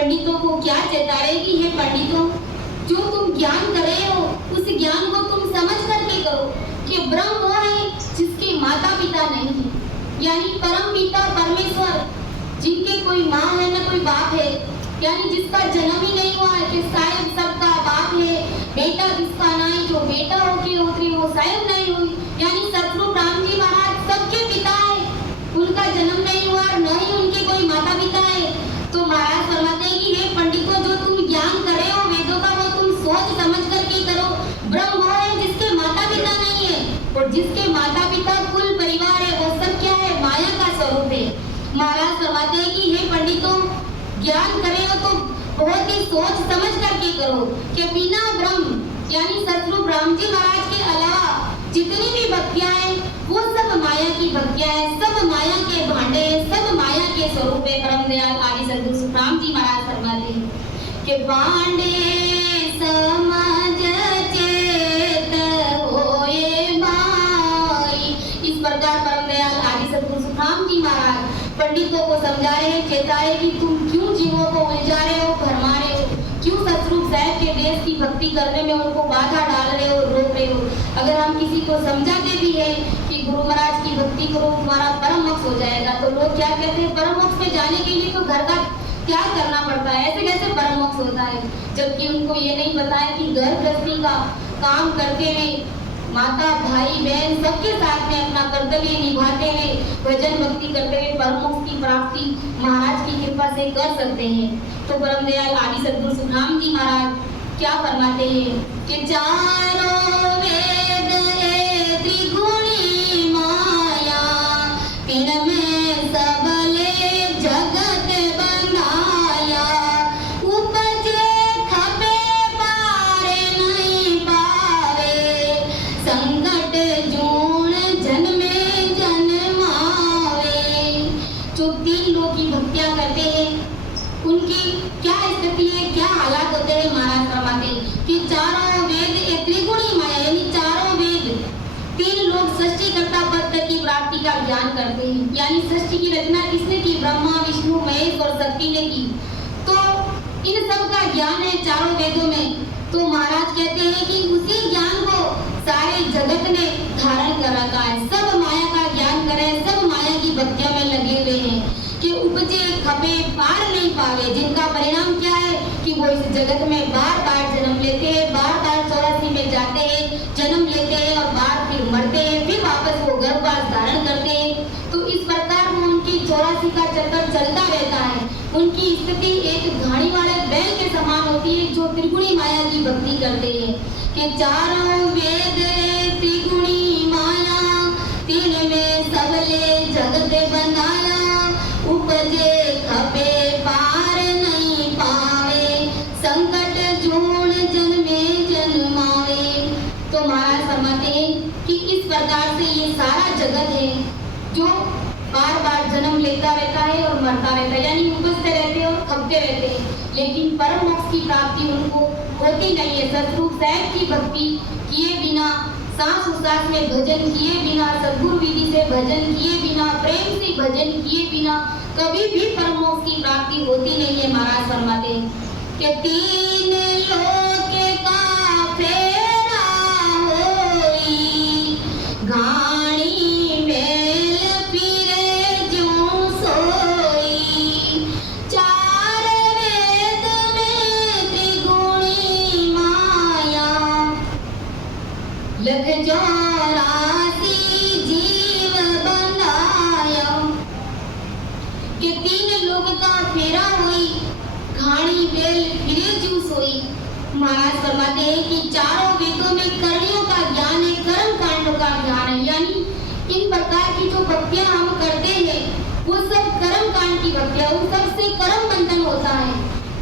पंडितों को क्या चेताएगी? हे पंडितों, जो तुम ज्ञान कर रहे हो उस ज्ञान को तुम समझ करके करो कि ब्रह्म वो है जिसके माता पिता नहीं है, यानी परम पिता परमेश्वर, जिनके कोई माँ है न कोई बाप है, यानी जिसका जन्म ही नहीं हुआ है कि शायद सबका बाप है, बेटा जिसका नहीं, जो बेटा होके उतरी वो शायद नहीं हुई, यानी सतगुरु राम जी महाराज सबके पिता है, उनका जन्म नहीं हुआ और न ही उनके कोई माता पिता है। तो महाराज फरमाते हैं कि हे पंडितों, जो तुम ज्ञान कर रहे हो वेदों का वो तुम सोच समझ करके करो। ब्रह्म वो है जिसके माता पिता नहीं है, और जिसके माता पिता कुल परिवार है, वो सब क्या है? माया का स्वरूप है। महाराज फरमाते हैं कि हे पंडितों, ज्ञान करे हो तो बहुत ही सोच समझ करके करो कि बिना ब्रह्म यानी सतगुरु राम जी महाराज के अलावा जितनी भी भक्तियां हैं वो सब माया की भक्तियां हैं, सब माया के भांडे, सब माया के स्वरूप है। परम दयाल आदि सतगुरु राम जी महाराज फरमाते हैं कि भांडे समझ चेत होए माई। इस प्रकार परम दयाल आदि सतगुरु राम जी महाराज पंडितों को समझा रहे हैं, चेता है कि तुम क्यों जीवों को उलझा रहे हो, भरमा रहे हो, क्यों सतरूप साहब के देश की भक्ति करने में उनको बाधा डाल रहे हो, रोक रहे हो। अगर हम किसी को समझाते भी है कि गुरु महाराज की भक्ति करो तुम्हारा परम मोक्ष हो जाएगा, तो लोग क्या कहते हैं? परम मोक्ष में जाने के लिए तो घर का त्याग करना पड़ता है, ऐसे कैसे परम मोक्ष होता है? जबकि उनको ये नहीं पता है कि घर गृहस्थी का काम करते हुए माता भाई बहन सबके साथ में अपना कर्तव्य निभाते हुए भजन भक्ति करते हुए परम मोक्ष की प्राप्ति महाराज की कृपा से कर सकते हैं। तो परम दयाल आदि सतगुरु सुखराम जी महाराज क्या फरमाते हैं कि चारों वेद त्रिगुणी माया, तीन में सबले जगत बनाया, उपजे खपे पारे नहीं पावे, संकट जूण जन्मे जन्मावे। जो तीन लोग की भक्तियां करते हैं उनकी क्या स्थिति है, क्या हालात होते हैं? महाराज फरमाते हैं कि चारों वेद ये त्रिगुणी माया, यानी चारों वेद, तीन लोग सृष्टिकर्ता पद की प्राप्ति का ज्ञान करते हैं, यानी सृष्टि की रचना किसने की? ब्रह्मा विष्णु महेश और शक्ति ने की। तो इन सब का ज्ञान है चारों वेदों में। तो महाराज कहते हैं कि उसी ज्ञान को सारे जगत ने धारण कर रखा है, सब माया का ज्ञान करे, सब माया की भक्तियों में लगे हुए हैं कि उपजे खपे पार नहीं पावे, जिनका परिणाम क्या है कि वो इस जगत में बार बार जन्म लेते हैं, बार बार 84 में जाते हैं, जन्म लेते हैं और बार फिर मरते हैं, फिर वापस वो गर्भवास धारण करते हैं। तो इस प्रकार वो उनकी 84 का चक्कर चलता रहता है। उनकी स्थिति एक घाड़ी वाले बैल के समान होती है जो त्रिगुणी माया की भक्ति करते हैं कि चारों वेद त्रिगुणी माया, तीन में सबले जगत बनाया, उपजे खपे पार नहीं पावे, संकट जूण जन्मे जन्मावे। तो महाराज फरमाते हैं कि इस प्रकार से ये सारा जगत है जो बार बार जन्म लेता रहता है और मरता रहता है, यानी उपजते रहते हैं और खपते रहते हैं, लेकिन परम मोक्ष की प्राप्ति उनको होती नहीं है। सतरूप साहब की भक्ति किए बिना, सांस उसास में भजन किए बिना, सद्गुरु विधि से भजन किए बिना, प्रेम से भजन किए बिना कभी भी परम मोक्ष की प्राप्ति होती नहीं है। महाराज फरमाते हैं कि तीन लोक का फेरा होई, घाणी मेल फिरे ज्यों सोई, चार वेद में त्रिगुणी माया, लख 84 जीव बनाया। कि तीन लोग का फेरा हुई, घाणी बेल फिरे ज्यों सोई। महाराज फरमाते हैं कि चारों वेदों में करणियों का ज्ञान है, कर्म कांडों का ज्ञान है, यानी इन प्रकार की जो भक्तियां हम करते हैं वो सब कर्म कांड की भक्तियां, उन सब से कर्म बंधन होता है।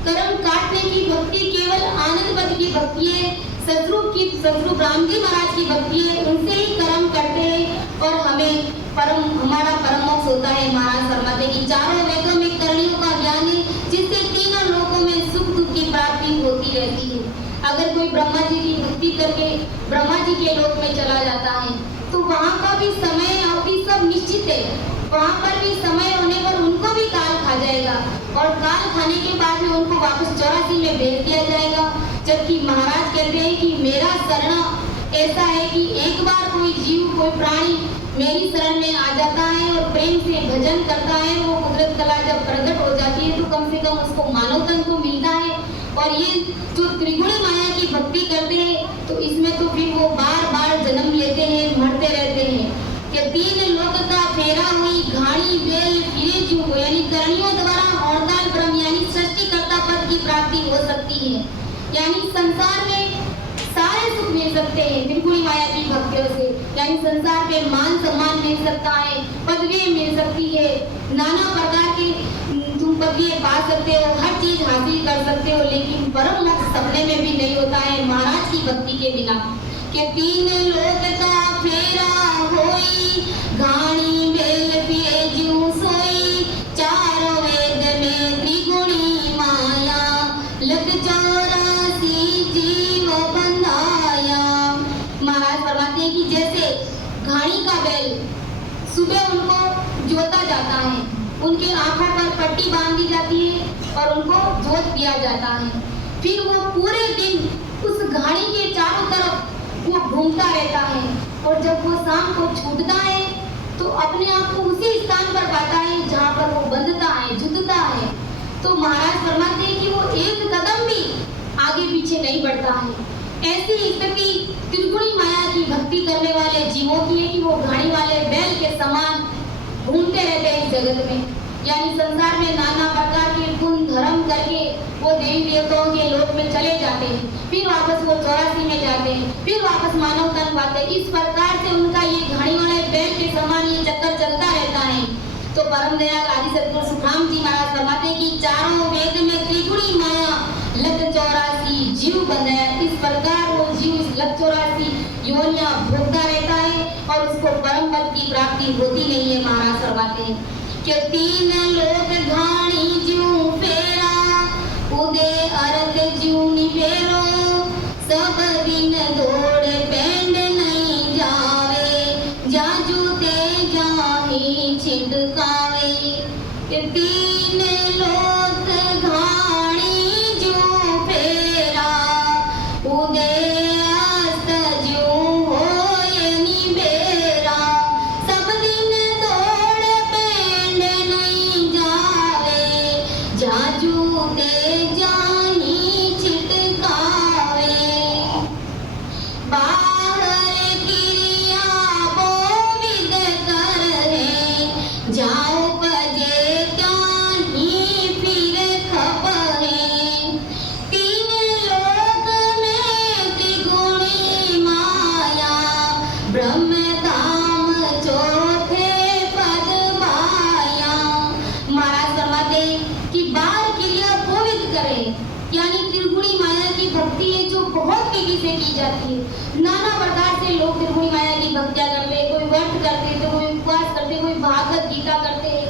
कर्म काटने की भक्ति केवल आनंद पद की भक्ति है, सतरूप राम जी महाराज की भक्ति है, उनसे ही कर्म करते हैं और हमें हमारा परम मोक्ष होता है। महाराज फरमाते हैं कि चारों वेदों में करणियों का ज्ञान है, जिससे तीनों लोकों में सुख दुख की प्राप्ति होती रहती है। अगर कोई ब्रह्मा जी की भक्ति करके ब्रह्मा जी के लोक में चला जाता है तो वहाँ का भी समय अवधि सब निश्चित है, वहाँ पर भी समय होने पर उनको भी काल खा जाएगा और काल खाने के बाद में उनको वापस 84 में भेज दिया जाएगा। जबकि महाराज कहते हैं कि मेरा शरण ऐसा है कि एक बार कोई जीव, कोई प्राणी मेरी शरण में आ जाता है और प्रेम से भजन करता है, वो कुदरत कला जब प्रकट हो जाती है तो कम से कम उसको मानव तन को मिलता है। और ये जो त्रिगुणी माया की भक्ति करते हैं तो इसमें तो फिर वो बार बार जन्म लेते हैं, मरते रहते हैं। कि 3 लोक का फेरा हुई घाणी बेल फिरे जीव, यानी करणियों द्वारा हड़ताल ब्रह्म यानी सृष्टिकर्ता पद की प्राप्ति हो सकती है। यानी संसार में सारे सुख मिल सकते हैं त्रिगुणी माया की भक्तियों से। यानी संसार में मान सम्मान मिल सकता है, पदवी मिल सकती है, नाना प्रकार के तुम पदवी पा सकते हो, हर चीज हासिल कर सकते हो, लेकिन परम मोक्ष सपने में भी नहीं होता है महाराज की भक्ति के बिना। कि 3 लोक का फेरा होई घाणी बेल पिए जीव सोई, 4 वेद में त्रिगुणी माया लग 84 जीव बंधाया। महाराज फरमाते हैं कि जैसे घाणी का बैल सुबह उनको जोता जाता है, उनके आंखों पर पट्टी बांध दी जाती है और उनको जोत दिया जाता है, फिर वो पूरे दिन उस घाणी के चारों तरफ वो घूमता रहता है और जब वो शाम को छूटता है तो अपने आप को उसी स्थान पर पाता है जहाँ पर वो बंधता है, जुटता है। तो महाराज फरमाते हैं कि वो एक कदम भी आगे पीछे नहीं बढ़ता है। ऐसी स्थिति त्रिगुणी माया की भक्ति करने वाले जीवों की है कि वो घाणी वाले बैल के समान घूमते रहते हैं इस जगत में। यानी संसार में नाना प्रकार के गुण धर्म करके वो देवी देवताओं के लोक में चले जाते हैं, फिर वापस वो 84 में जाते हैं, फिर वापस मानव तन पाते हैं। इस प्रकार से उनका ये घाणी वाले बैल के समान ये चक्कर चलता रहता है। तो परम दयाल आदि सद्गुरु सुखराम जी महाराज फरमाते हैं कि 4 वेद में त्रिगुणी माया लग 84 जीव बंधाया। इस प्रकार वो जीव इस लग 84 योनियां भोगता रहता है और उसको परम पद की प्राप्ति होती नहीं है। महाराज फरमाते हैं कि 3 लोक घाणी जीव फेरा, उदय अर्थ जीव निफेरो, सब दिन दौड़ पेंड नहीं जावे, जाजू ते जाही छिटकावे। 3 लोक घाणी जीव फेरा, उदय अस्त जीव होय निबेरा, सब दिन दौड़ पेंड नहीं जावे, जाजू ते जाही छिटकावे। बाहर क्रिया बोविद कर है, जाओ बजे त्याही फिर खप है। 3 लोक में त्रिगुणी माया, ब्रह्म धाम चौथे पद पाया। महाराज फरमाते कि बाहर क्रिया बोविद करे, यानी त्रिगुणी माया की भक्ति है जो बहुत तेजी से की जाती है। नाना प्रकार से लोग त्रिगुणी माया की भक्तियां करते हैं, कोई व्रत करते हैं, तो कोई उपवास करते हैं, कोई भागवत गीता करते हैं,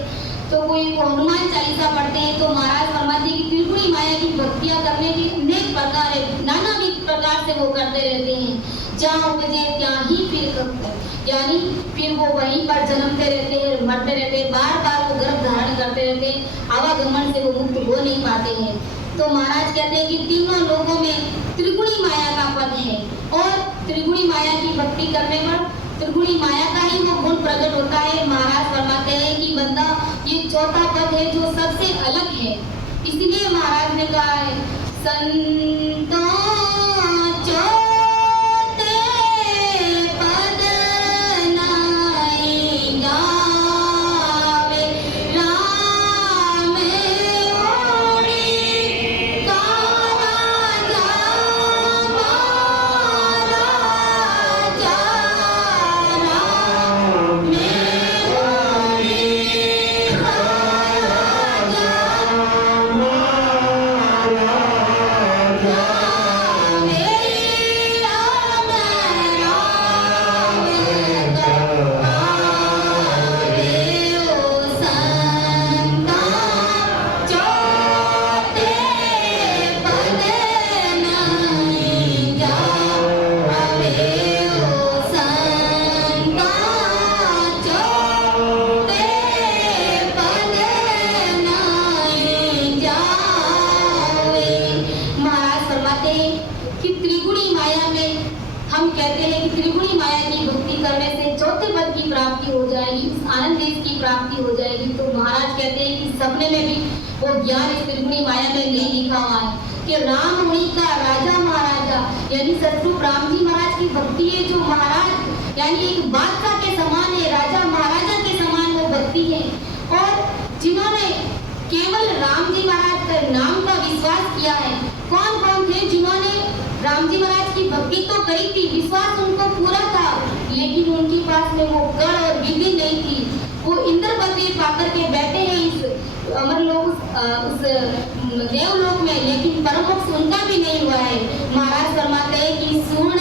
तो कोई हनुमान चालीसा पढ़ते हैं। तो महाराज फरमाते हैं कि त्रिगुणी माया की भक्तियां करने के अनेक प्रकार है, नानाविध प्रकार से वो करते रहते हैं। जहाँ उपजे ત્યાં ही फिर करते, यानी फिर वो वहीं पर जन्मते रहते हैं, मरते रहते हैं, बार बार वो गर्भ धारण करते रहते हैं, आवागमन से वो मुक्त हो नहीं पाते हैं। तो महाराज कहते हैं कि तीनों लोगों में त्रिगुणी माया का पद है और त्रिगुणी माया की भक्ति करने पर त्रिगुणी माया का ही वो गुण प्रकट होता है। महाराज फरमाते हैं कि बंदा ये चौथा पद है जो सबसे अलग है, इसलिए महाराज ने कहा है संतों चौथे पद नाई गावे, राम ओढ़ी कावा जावा, राजा राम ओढ़ी कावा जावा, राजा कहते हैं कि त्रिगुणी माया की भक्ति करने से चौथे पद की प्राप्ति हो जाएगी, आनंद देश की प्राप्ति हो जाएगी। तो महाराज कहते हैं कि सपने में भी वो ज्ञान इस त्रिगुणी माया में नहीं लिखा हुआ है कि राम मुनि का राजा महाराजा, यानी सतरूप राम जी महाराज की भक्ति है जो महाराज यानी एक बादशाह के समान है, राजा महाराजा के समान वो भक्ति है। और जिन्होंने केवल राम जी महाराज के नाम का विश्वास किया है, कौन कौन थे जिन्होंने राम जी महाराज की भक्ति तो करी थी, विश्वास उनको पूरा था, लेकिन उनके पास में वो गढ़ और विधि नहीं थी। वो इंद्र पदवी पाकर के बैठे हैं इस अमर लोक उस देवलोक में, लेकिन परम मोक्ष उनका भी नहीं हुआ है। महाराज फरमाते हैं कि सुन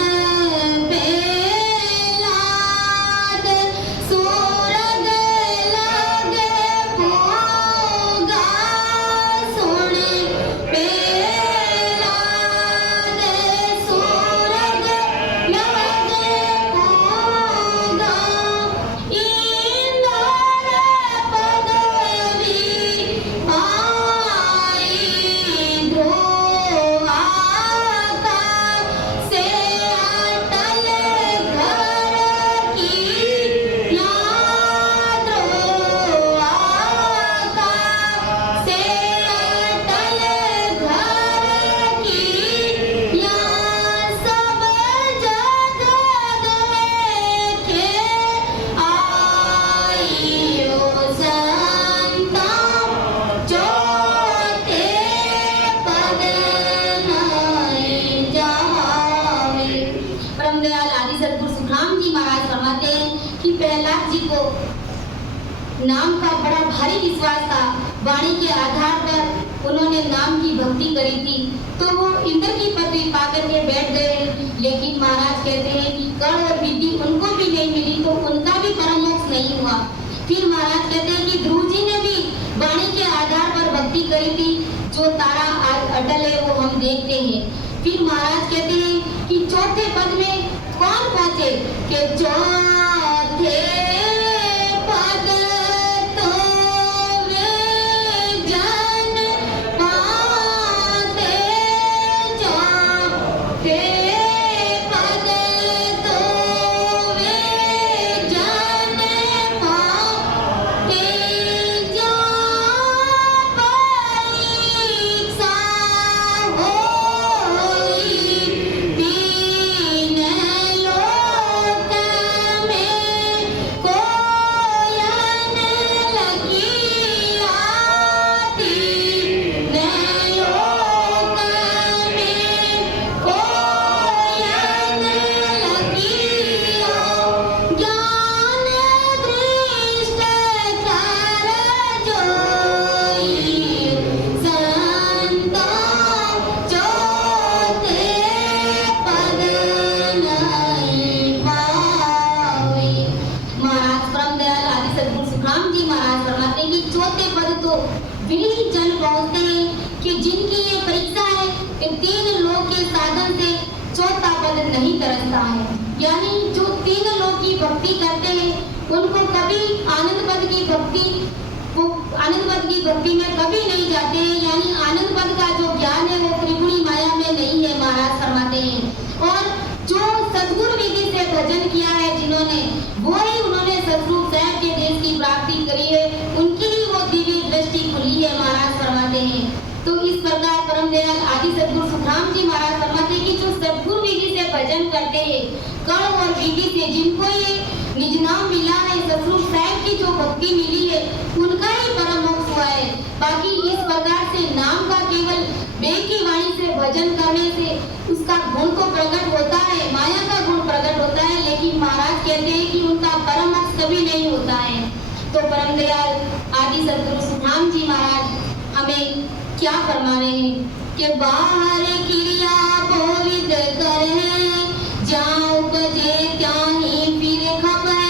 नाम का बड़ा भारी विश्वास था, वाणी के आधार पर उन्होंने नाम की भक्ति करी थी, तो वो इंद्र की पदवी पाकर के बैठ गए। लेकिन महाराज कहते हैं कि कर्ण और विधि उनको भी नहीं मिली, तो उनका भी परम मोक्ष नहीं हुआ। फिर महाराज कहते हैं कि ध्रुव जी ने भी वाणी के आधार पर भक्ति करी थी, जो तारा आज अटल है वो हम देखते हैं। फिर महाराज कहते हैं कि चौथे पद में कौन पहुंचे कि चौथे पद नहीं तरसता है, यानी जो तीन लोग की भक्ति करते हैं उनको कभी आनंद पद की भक्ति में कभी नहीं जाते हैं, यानी आनंद पद का जो ज्ञान है वो त्रिगुणी माया में नहीं है, महाराज फरमाते हैं। और जो सद्गुरु विधि से भजन किया है जिन्होंने, वो ही उन्होंने सतरूप साहब के देश की प्राप्ति करी है, उनकी ही वो दिव्य दृष्टि खुली है, महाराज फरमाते हैं। तो इस प्रकार परम दयाल आदि सद्गुरु सुखराम जी महाराज फरमाते हैं कि जो सद्गुरु विधि से भजन करते हैं, कर्ण और विधि से जिनको ये निज नाम मिला है, सतरूप साहब की जो भक्ति मिली है, उनका ही परम मोक्ष हुआ है। बाकी इस प्रकार से नाम का केवल वेद की वाणी से भजन करने से उसका गुण तो प्रकट होता है, माया का गुण प्रकट होता है, लेकिन महाराज कहते हैं कि उनका परम मोक्ष कभी नहीं होता है। तो परम दयाल आदि सद्गुरु सुखराम जी महाराज हमें क्या फरमा रहे हैं कि बाहर क्रिया बोविद करे, जाओ बजे त्याही फिर खपे,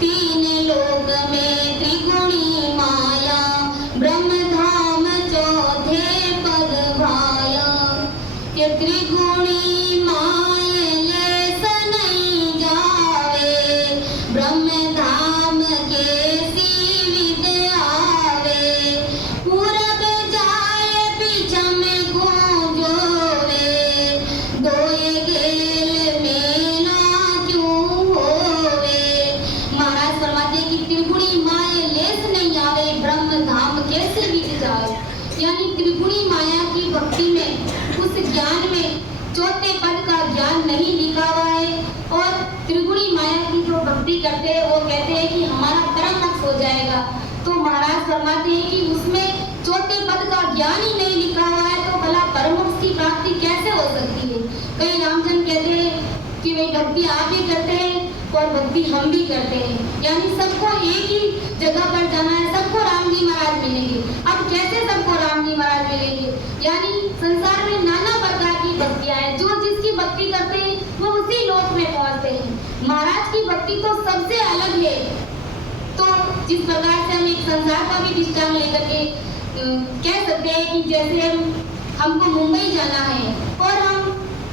तीन लोक में त्रिगुणी माया, ब्रह्म धाम चौथे पद भाया। ये त्रिगुणी माया ले नहीं जावे, ब्रह्म धाम के सीवित आवे, पूरब जाए पीछा में गूंजोवे, त्रिगुणी माया की भक्ति में, उस ज्ञान में चौथे पद का ज्ञान नहीं लिखा हुआ है। और त्रिगुणी माया की जो भक्ति करते हैं वो कहते हैं कि हमारा परम मोक्ष हो जाएगा। तो महाराज फरमाते हैं कि उसमें चौथे पद का ज्ञान ही नहीं लिखा हुआ है, तो भला परम मोक्ष की प्राप्ति कैसे हो सकती है। कई रामचंद्र कहते हैं कि वे भक्ति आप भी करते हैं और भक्ति हम भी करते हैं, यानी सबको एक ही जगह पर जाना है, सबको राम जी महाराज मिलेंगे। अब कैसे सबको राम जी महाराज मिलेंगे, यानी संसार में नाना प्रकार की भक्तियां हैं, जो जिसकी भक्ति करते हैं वो उसी लोक में पहुंचते हैं। महाराज की भक्ति तो सबसे अलग है। तो जिस प्रकार से हम एक संसार का भी दृष्टांत लेकर के कह सकते हैं कि जैसे हमको मुंबई जाना है और हम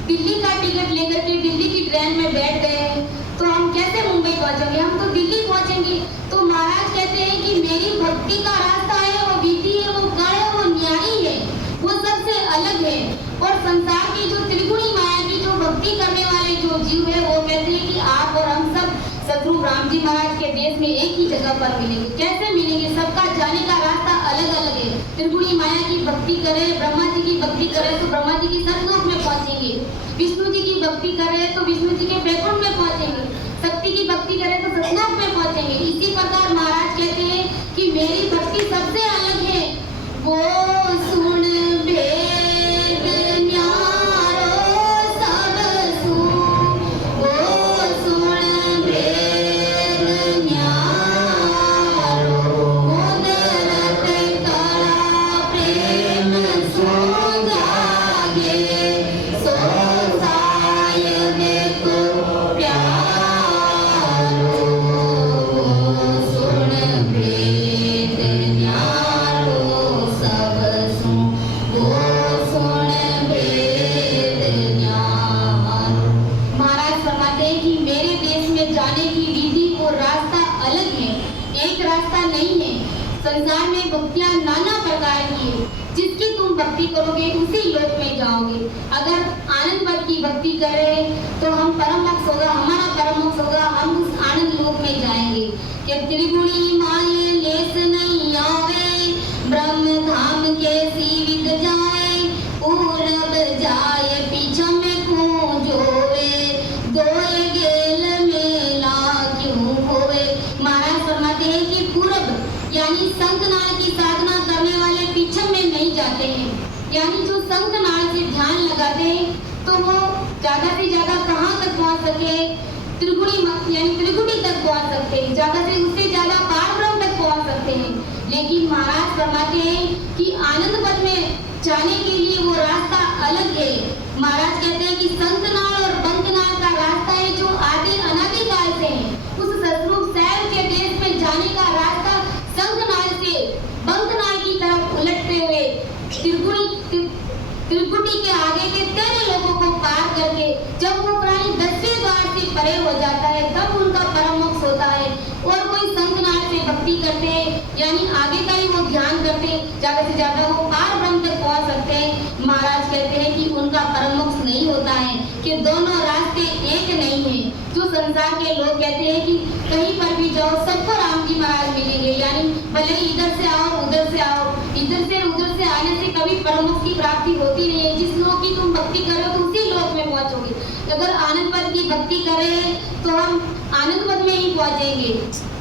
दिल्ली का टिकट लेकर के दिल्ली की ट्रेन में बैठ गए हैं, तो हम कैसे मुंबई पहुंचेंगे, हम तो दिल्ली पहुंचेंगे। तो महाराज कहते हैं कि मेरी भक्ति का रास्ता है, वो विधि है, वो गढ़ है, वो न्यारी है, वो सबसे अलग है। और संसार की जो त्रिगुणी माया की जो भक्ति करने वाले जो जीव है वो कहते हैं कि आप और हम सब शत्रु राम जी महाराज के देश में एक ही जगह पर मिलेंगे। कैसे मिलेंगे, सबका जाने का रास्ता अलग अलग है। त्रिगुणी माया की भक्ति करें, ब्रह्मा जी की भक्ति करें तो ब्रह्मा जी की सतलोक में पहुंचेंगे, विष्णु जी की भक्ति करें तो विष्णु जी के वैकुंठ में पहुंचेंगे, शक्ति की भक्ति करें तो सतलोक में पहुंचेंगे। इसी प्रकार महाराज कहते हैं कि मेरी भक्ति सबसे अलग है। वो सुन भेद न्यारो सब सुन, वो सुन भेद न्यारो, कुदरत कला प्रेम सो जागे, सो सायद को प्यारो, सुन भेद न्यारो सब सुन, वो सुन भेद न्यारो। महाराज फरमाते हैं कि मेरे देश में जाने की विधि वो रास्ता अलग है, एक रास्ता नहीं है। संसार में भक्तियां नाना प्रकार की है, जिसकी तुम भक्ति करोगे उसी लोक में जाओगे। अगर आनंद पद की भक्ति करें तो हम परम मोक्ष होगा, हमारा परम मोक्ष होगा, हम उस आनंद लोक में जाएंगे। कि त्रिगुणी माये लेस नहीं आवे, ब्रह्म धाम के सीवित जाए, पूरब जाए पीछा में खूंजोवे, दोए गेल मेला क्यों होवे। महाराज फरमाते हैं कि पूरब यानी शंखनाद की साधना करने वाले पीछे में नहीं जाते हैं, यानी जो शंखनाद से ध्यान लगाते हैं तो वो ज्यादा से ज्यादा कहाँ तक पहुँच सके, त्रिगुणी यानी त्रिगुणी तक पहुँच सकते हैं, ज्यादा से उससे ज्यादा पार ब्रह्म तक पहुँच सकते हैं। लेकिन महाराज फरमाते हैं कि आनंद पद में जाने के लिए वो रास्ता अलग है। महाराज कहते हैं कि शंखनाद और बंकनाद का रास्ता है जो आदि अनादि काल से है। उस सतरूप शैव के देश में जाने का रास्ता शंखनाद से बंकनाद की तरफ उलटते हुए त्रिकुटी के आगे के 13 लोगों को पार करके जब वो प्राणी 10वें द्वार से परे हो जाता है तब उनका परम मोक्ष होता है। और कोई शंखनाद से भक्ति करते हैं यानी आगे का ही वो ध्यान करते हैं, ज्यादा से ज्यादा वो पार ब्रह्म तक पहुंच सकते हैं। महाराज कहते हैं कि उनका परम मोक्ष नहीं होता है, कि दोनों रास्ते एक नहीं है। जो संसार के लोग कहते हैं कि कहीं पर भी जाओ सबको राम जी महाराज मिलेंगे, यानी भले ही इधर से आओ उधर से आओ, इधर से उधर से आने से कभी परम मोक्ष की प्राप्ति होती नहीं है। जिस लोक की तुम भक्ति करो तो उसी लोक में पहुंचोगे। अगर आनंद पद की भक्ति करें तो हम आनंद पद में ही पहुंचेंगे।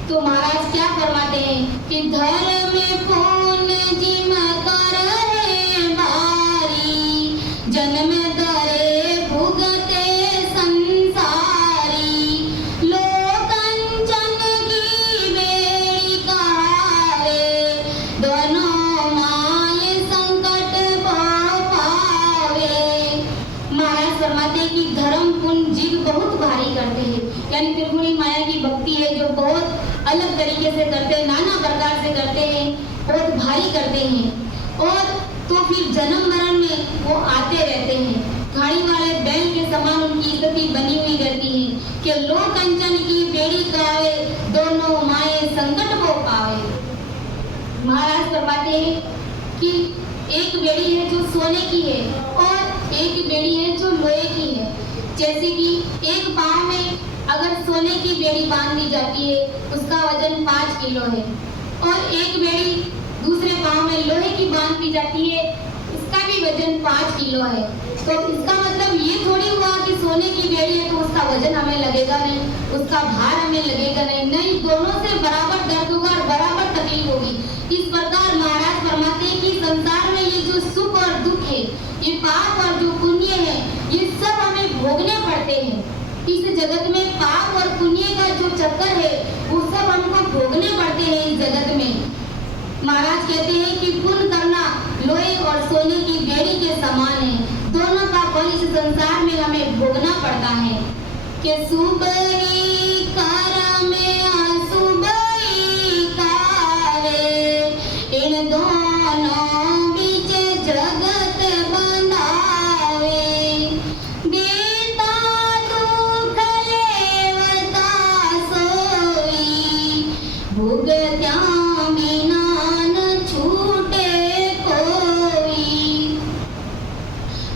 तो महाराज क्या फरमाते हैं कि धर्म पूर्ण जिम कर रे बारी, जन्म दरे भुगते संसारी, लोकंचन की बेड़ी कहारे, दोनों माये संकट पावे। महाराज फरमाते हैं कि धर्म पुण्य जीव बहुत भारी करते हैं, यानी त्रिगुणी माया की भक्ति है जो बहुत अलग तरीके से करते हैं, नाना प्रकार से करते हैं, बहुत भारी करते हैं। और तो फिर जन्म मरण में वो आते रहते हैं, गाड़ी वाले बैल के समान उनकी स्थिति बनी हुई रहती है कि लोक कंचन की बेड़ी गावे, दोनों माए संकट को पावे। महाराज फरमाते हैं कि एक बेड़ी है जो सोने की है और एक बेड़ी है जो लोहे की है। जैसे कि एक पाँव में अगर सोने की बेड़ी बांध दी जाती है उसका वजन 5 किलो है, और एक बेड़ी दूसरे पाँव में लोहे की बांध दी जाती है वजन 5 किलो है। तो इसका मतलब ये थोड़ी हुआ कि सोने की बेड़ी है तो उसका वजन हमें लगेगा नहीं, उसका भार हमें लगेगा नहीं, दोनों से बराबर दर्द होगा और बराबर तकलीफ होगी। इस प्रकार महाराज फरमाते हैं कि संसार में ये जो सुख और दुख है, ये पाप और जो पुण्य है, ये सब हमें भोगने पड़ते हैं। इस जगत में पाप और पुण्य का जो चक्कर है वो सब हमको भोगने पड़ते हैं इस जगत में। महाराज कहते हैं कि पुण्य करना लोहे और सोने की बेड़ी के समान है, दोनों का फल इस संसार में हमें भोगना पड़ता है। कि सुबही कर्म असुबही कारे, इन दोनों बीच जगत बंधावे, देता दुख लेवता सोई, भुगत्या बिना न छूटे कोई।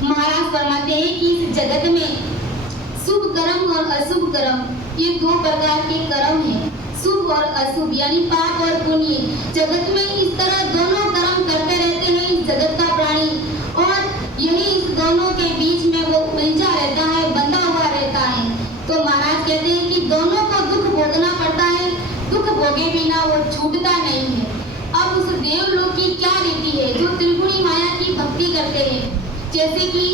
महाराज फरमाते हैं कि इस जगत में शुभ कर्म और अशुभ कर्म, ये दो प्रकार के कर्म हैं, शुभ और अशुभ यानी पाप और पुण्य। जगत में इस तरह दोनों कर्म करते रहते हैं इस जगत का प्राणी, और यही इस दोनों के बीच में वो उलझा रहता है, बंधा हुआ रहता है। तो महाराज कहते हैं कि दोनों को दुख भोगना पड़ता है, दुख भोगे बिना वो छूटता नहीं है। अब उस देवलोक की क्या रीति है जो त्रिगुणी माया की भक्ति करते हैं, जैसे कि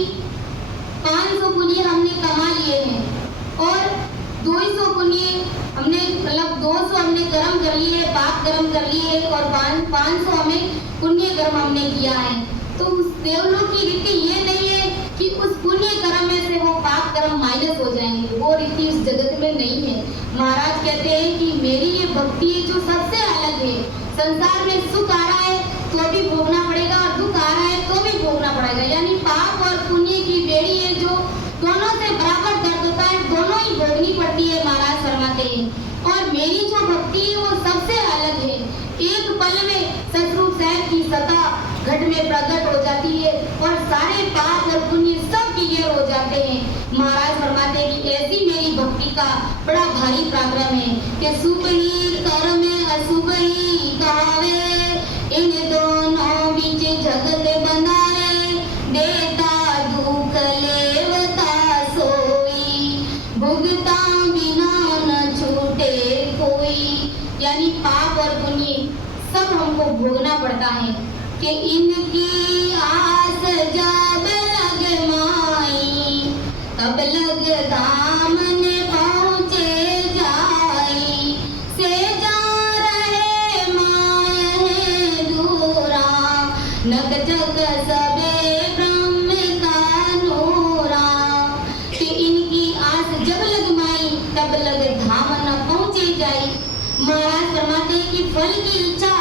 500 पुण्य हमने कमा लिए हैं और 200 पुण्य हमने मतलब 200 हमने कर्म कर लिए, पाप कर्म कर लिए और 500 हमें पुण्य कर्म हमने किया है। तो उस देवलोक की रीति ये नहीं है कि उस पुण्य कर्म में से वो पाप कर्म माइनस हो जाएंगे, वो रीति इस जगत में नहीं है। महाराज कहते हैं कि मेरी ये भक्ति है जो सबसे अलग है। संसार में सुख आ रहा है तो भी भोगना पड़ेगा और दुख आ रहा है तो भी भोगना पड़ेगा, यानी पाप और पुण्य की बेड़ी है जो दोनों से बराबर दर्द होता है, दोनों ही भोगनी पड़ती है। महाराज फरमाते हैं और मेरी जो भक्ति है वो सबसे अलग है। एक पल में शत्रु शहर की सतह घट में प्रकट हो जाती है और सारे पाप और पुण्य सब क्लियर हो जाते हैं। महाराज फरमाते हैं कि ऐसी मेरी भक्ति का बड़ा भारी पराक्रम है कि शुभ ही कर्म अशुभ ही कहावे, इन दोनों बीच जगत बंधावे, देता दुख लेवता सोई, भुगता बिना न छूटे कोई। यानी पाप और पुण्य सब हमको भोगना पड़ता है कि इनकी आस जब लग माई, तब लग दामन पहुँचे जाई, से जा रहे माए दूरा, नग जग सबे ब्रह्म का नूरा। कि इनकी आस जब लग माई तब लग धाम न पहुँचे जाई। महाराज फरमाते हैं कि फल की इच्छा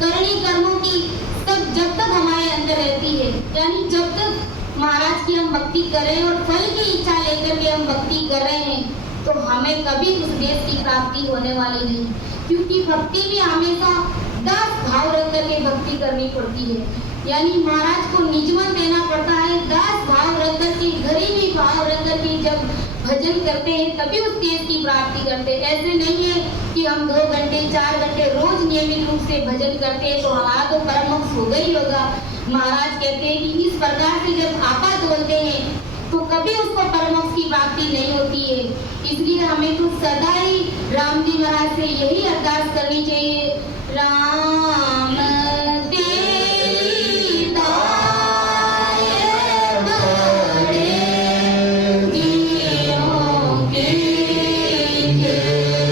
करनी कर्मों की सब जब तक हमारे अंदर रहती है, यानी जब तक महाराज की हम भक्ति करें और फल की इच्छा लेकर के हम भक्ति कर रहे हैं तो हमें कभी उस देश की प्राप्ति होने वाली नहीं, क्योंकि भक्ति में हमेशा दास भाव रख करके भक्ति करनी पड़ती है। यानी महाराज को निजमन देना पड़ता है, दास भाव रख करके, गरीबी भाव रख करके जब भजन करते हैं तभी उस देश की प्राप्ति करते हैं। ऐसे नहीं है कि हम 2 घंटे 4 घंटे रोज नियमित रूप से भजन करते हैं तो हमारा तो परम मोक्ष होगा ही होगा। महाराज कहते हैं कि इस प्रकार से जब आपा बोलते हैं तो कभी उसको परम मोक्ष की प्राप्ति नहीं होती है। इसलिए हमें तो सदा ही राम जी महाराज से यही अरदास करनी चाहिए, राम तेरी दाय बड़े दियों के,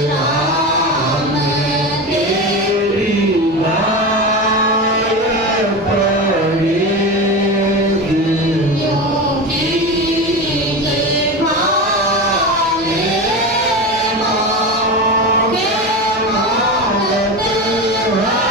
राम तेरी दाय बड़े दियों के, भाले माँ के माँ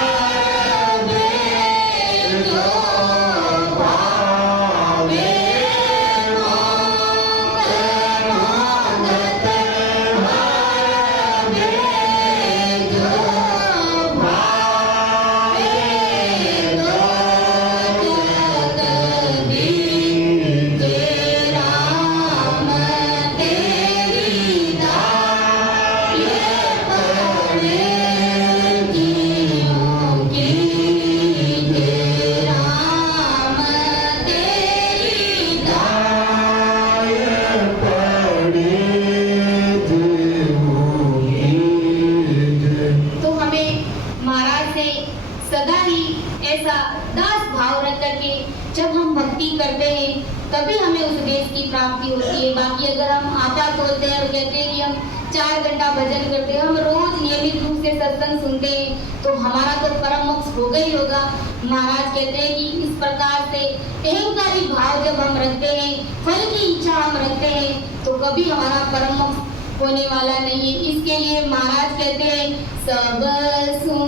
भक्ति करते हैं तभी हमें उस देश की प्राप्ति होती है। बाकी अगर हम आपा बोलते हैं और कहते हैं कि हम 4 घंटा भजन करते हैं, हम रोज नियमित रूप से सत्संग सुनते हैं, तो हमारा तो परम मोक्ष होगा ही होगा। महाराज कहते हैं कि इस प्रकार से अहंकारी भाव जब हम रखते हैं, फल की इच्छा हम रखते हैं, तो कभी हमारा परम मोक्ष होने वाला नहीं है। इसके लिए महाराज कहते हैं सब सो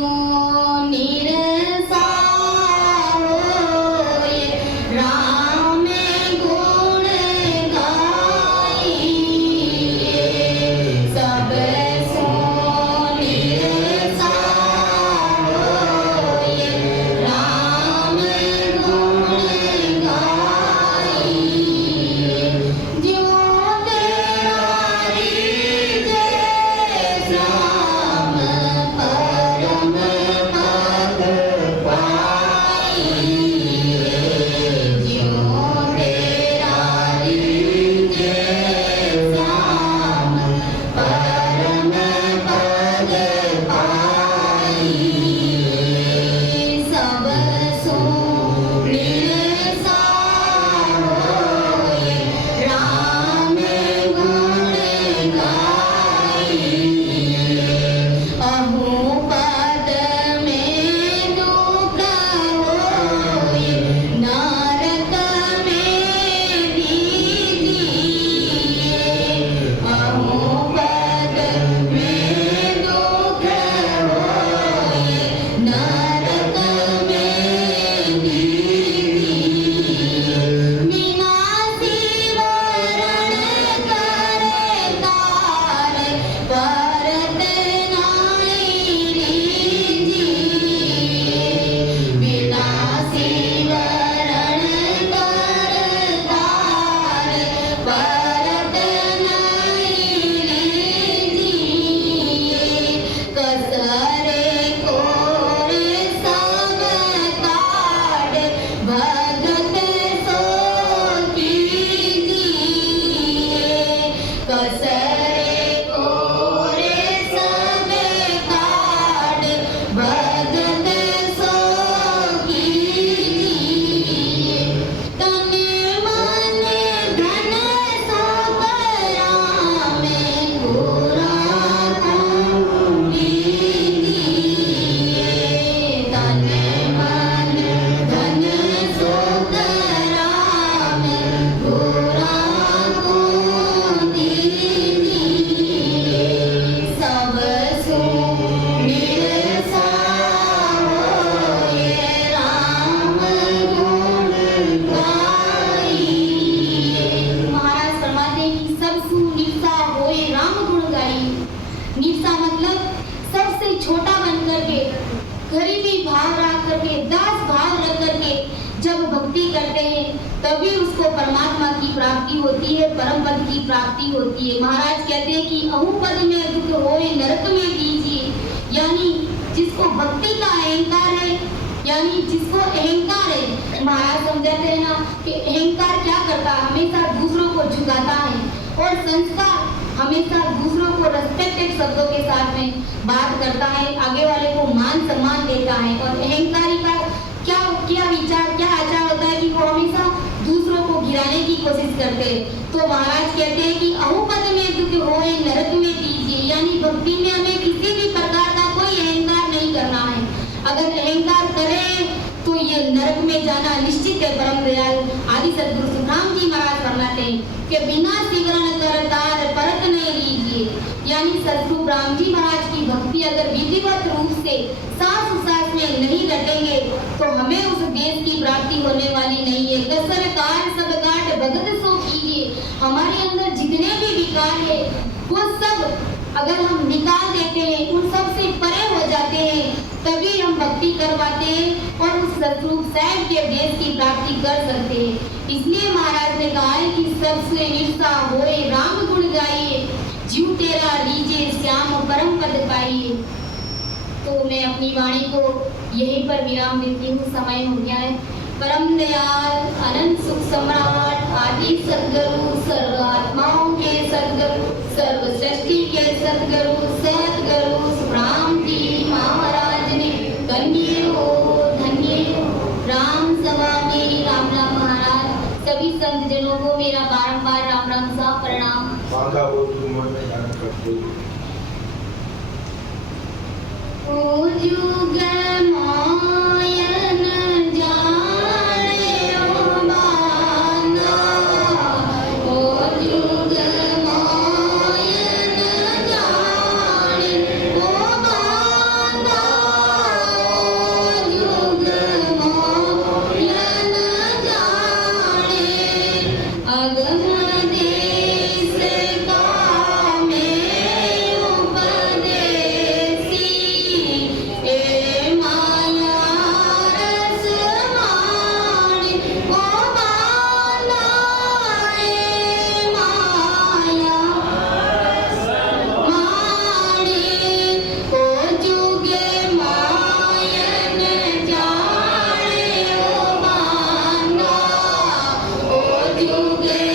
निरसा तभी उसको परमात्मा की प्राप्ति होती है, परम पद की प्राप्ति होती है। महाराज कहते हैं कि अहु पद में दुख होए नरक में दीजिए, यानी जिसको भक्ति का अहंकार है, यानी जिसको अहंकार है, महाराज समझाते हैं ना कि अहंकार क्या करता है, हमेशा दूसरों को झुकाता है, और संस्कार हमेशा दूसरों को रेस्पेक्टेड शब्दों के साथ में बात करता है, आगे वाले को मान सम्मान देता है। और अहंकारी का क्या विचार, क्या आचार होता है कि वो हमेशा दूसरों को गिराने की कोशिश करते हैं। तो महाराज कहते हैं कि अहु पद में दुख होए नरक में दीजिए, यानी भक्ति में हमें किसी भी प्रकार का कोई अहंकार नहीं करना है। अगर अहंकार करें तो ये नरक में जाना निश्चित है। परम दयाल आदि सदगुरु सुखराम जी महाराज फरमाते हैं कि बिना सिमरन कर तार परत नहीं लीजिए, यानी सदगुरु ब्रह्म जी महाराज की भक्ति अगर विधिवत रूप से सांस सांस में नहीं रटेंगे तो हमें उस देश की प्राप्ति होने वाली नहीं है। कसर कार सब काट भगत सो कीजिए, हमारे अंदर जितने भी विकार है वो सब अगर हम निकाल देते हैं, उन सब से परे हो जाते हैं, तभी हम भक्ति कर पाते हैं और उस सतरूप साहब के देश की प्राप्ति कर सकते हैं। इसलिए महाराज ने कहा है कि सबसे ईर्षा होए राम गुण गाइए, जीव तेरा लीजिए श्याम परम पद पाइए। तो मैं अपनी वाणी को यहीं पर विराम देती हूँ, समय हो गया है। परम दयाल अनंत सुख सम्राट आदि सद्गुरु, सर्व आत्माओं के सद्गुरु, सर्व सृष्टि के सद्गुरु सद्गुरु सुखराम जी महाराज ने धन्य हो राम सभा में राम राम महाराज सभी संत जनों को मेरा बारंबार राम राम सा प्रणाम। मांगा वो तुम मन में ध्यान करते हो। ओ जुग मायन जाने ओ बाना, ओ जुग मायन जाने ओ बाना, ओ जुग मायन जाने अगम देश का मैं उपदेसी, ए माया रस माने ओ बाला, ए माया माने ओ जुगे मायन जाने ओ बाला, ओ जुगे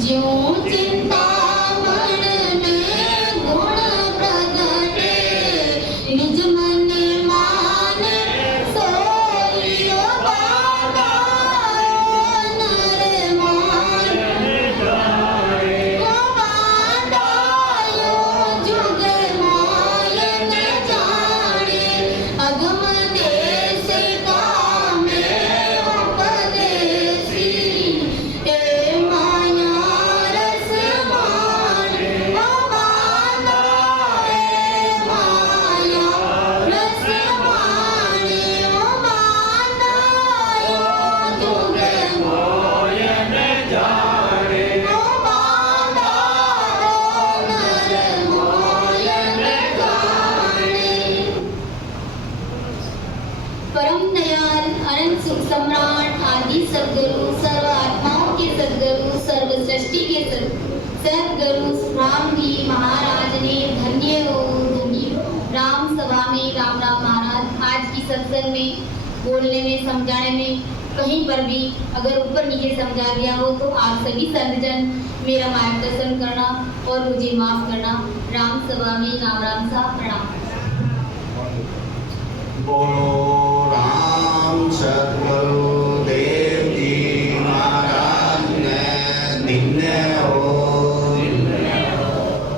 ज्यों चिंतामण में गुण प्रगटे, निज मन माने सोइयो बाबा नर मान। ओ बांधायो जुग मायन जाने, अगम देश का में उपदेसी, ए माया रस मान। ओ बांधा ए माया रस माने, ओ बांधायो जुग मोयन जाने ओ बांधा नर मोयन जाने। परम दयाल अनंत सुख सम्राट आदि सदगुरु, सर्व आत्माओं के सदगुरु, सर्व सृष्टि के सदगुरु राम जी महाराज ने धन्य हो राम सभा में राम राम महाराज। आज की सत्संग में बोलने में समझाने में कहीं पर भी अगर ऊपर नीचे समझा गया हो तो आप सभी संतजन मेरा मार्गदर्शन करना और मुझे माफ करना। राम सभा में राम राम सा प्रणाम। बोलो राम सद्गुरु देव जी महाराज ने धन्य हो।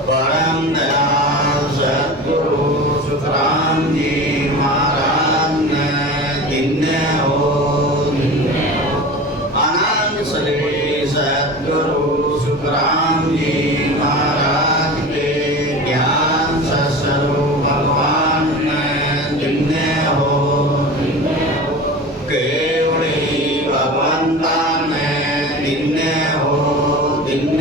परम दयाल सद्गुरु सुखराम जी महाराज ने धन्य हो। अनंत श्री सद्गुरु सुखराम जी महाराज के ज्ञान स्वरूप भगवान ने धन्य हो। केवली भगवंता ने धन्य हो। धन्य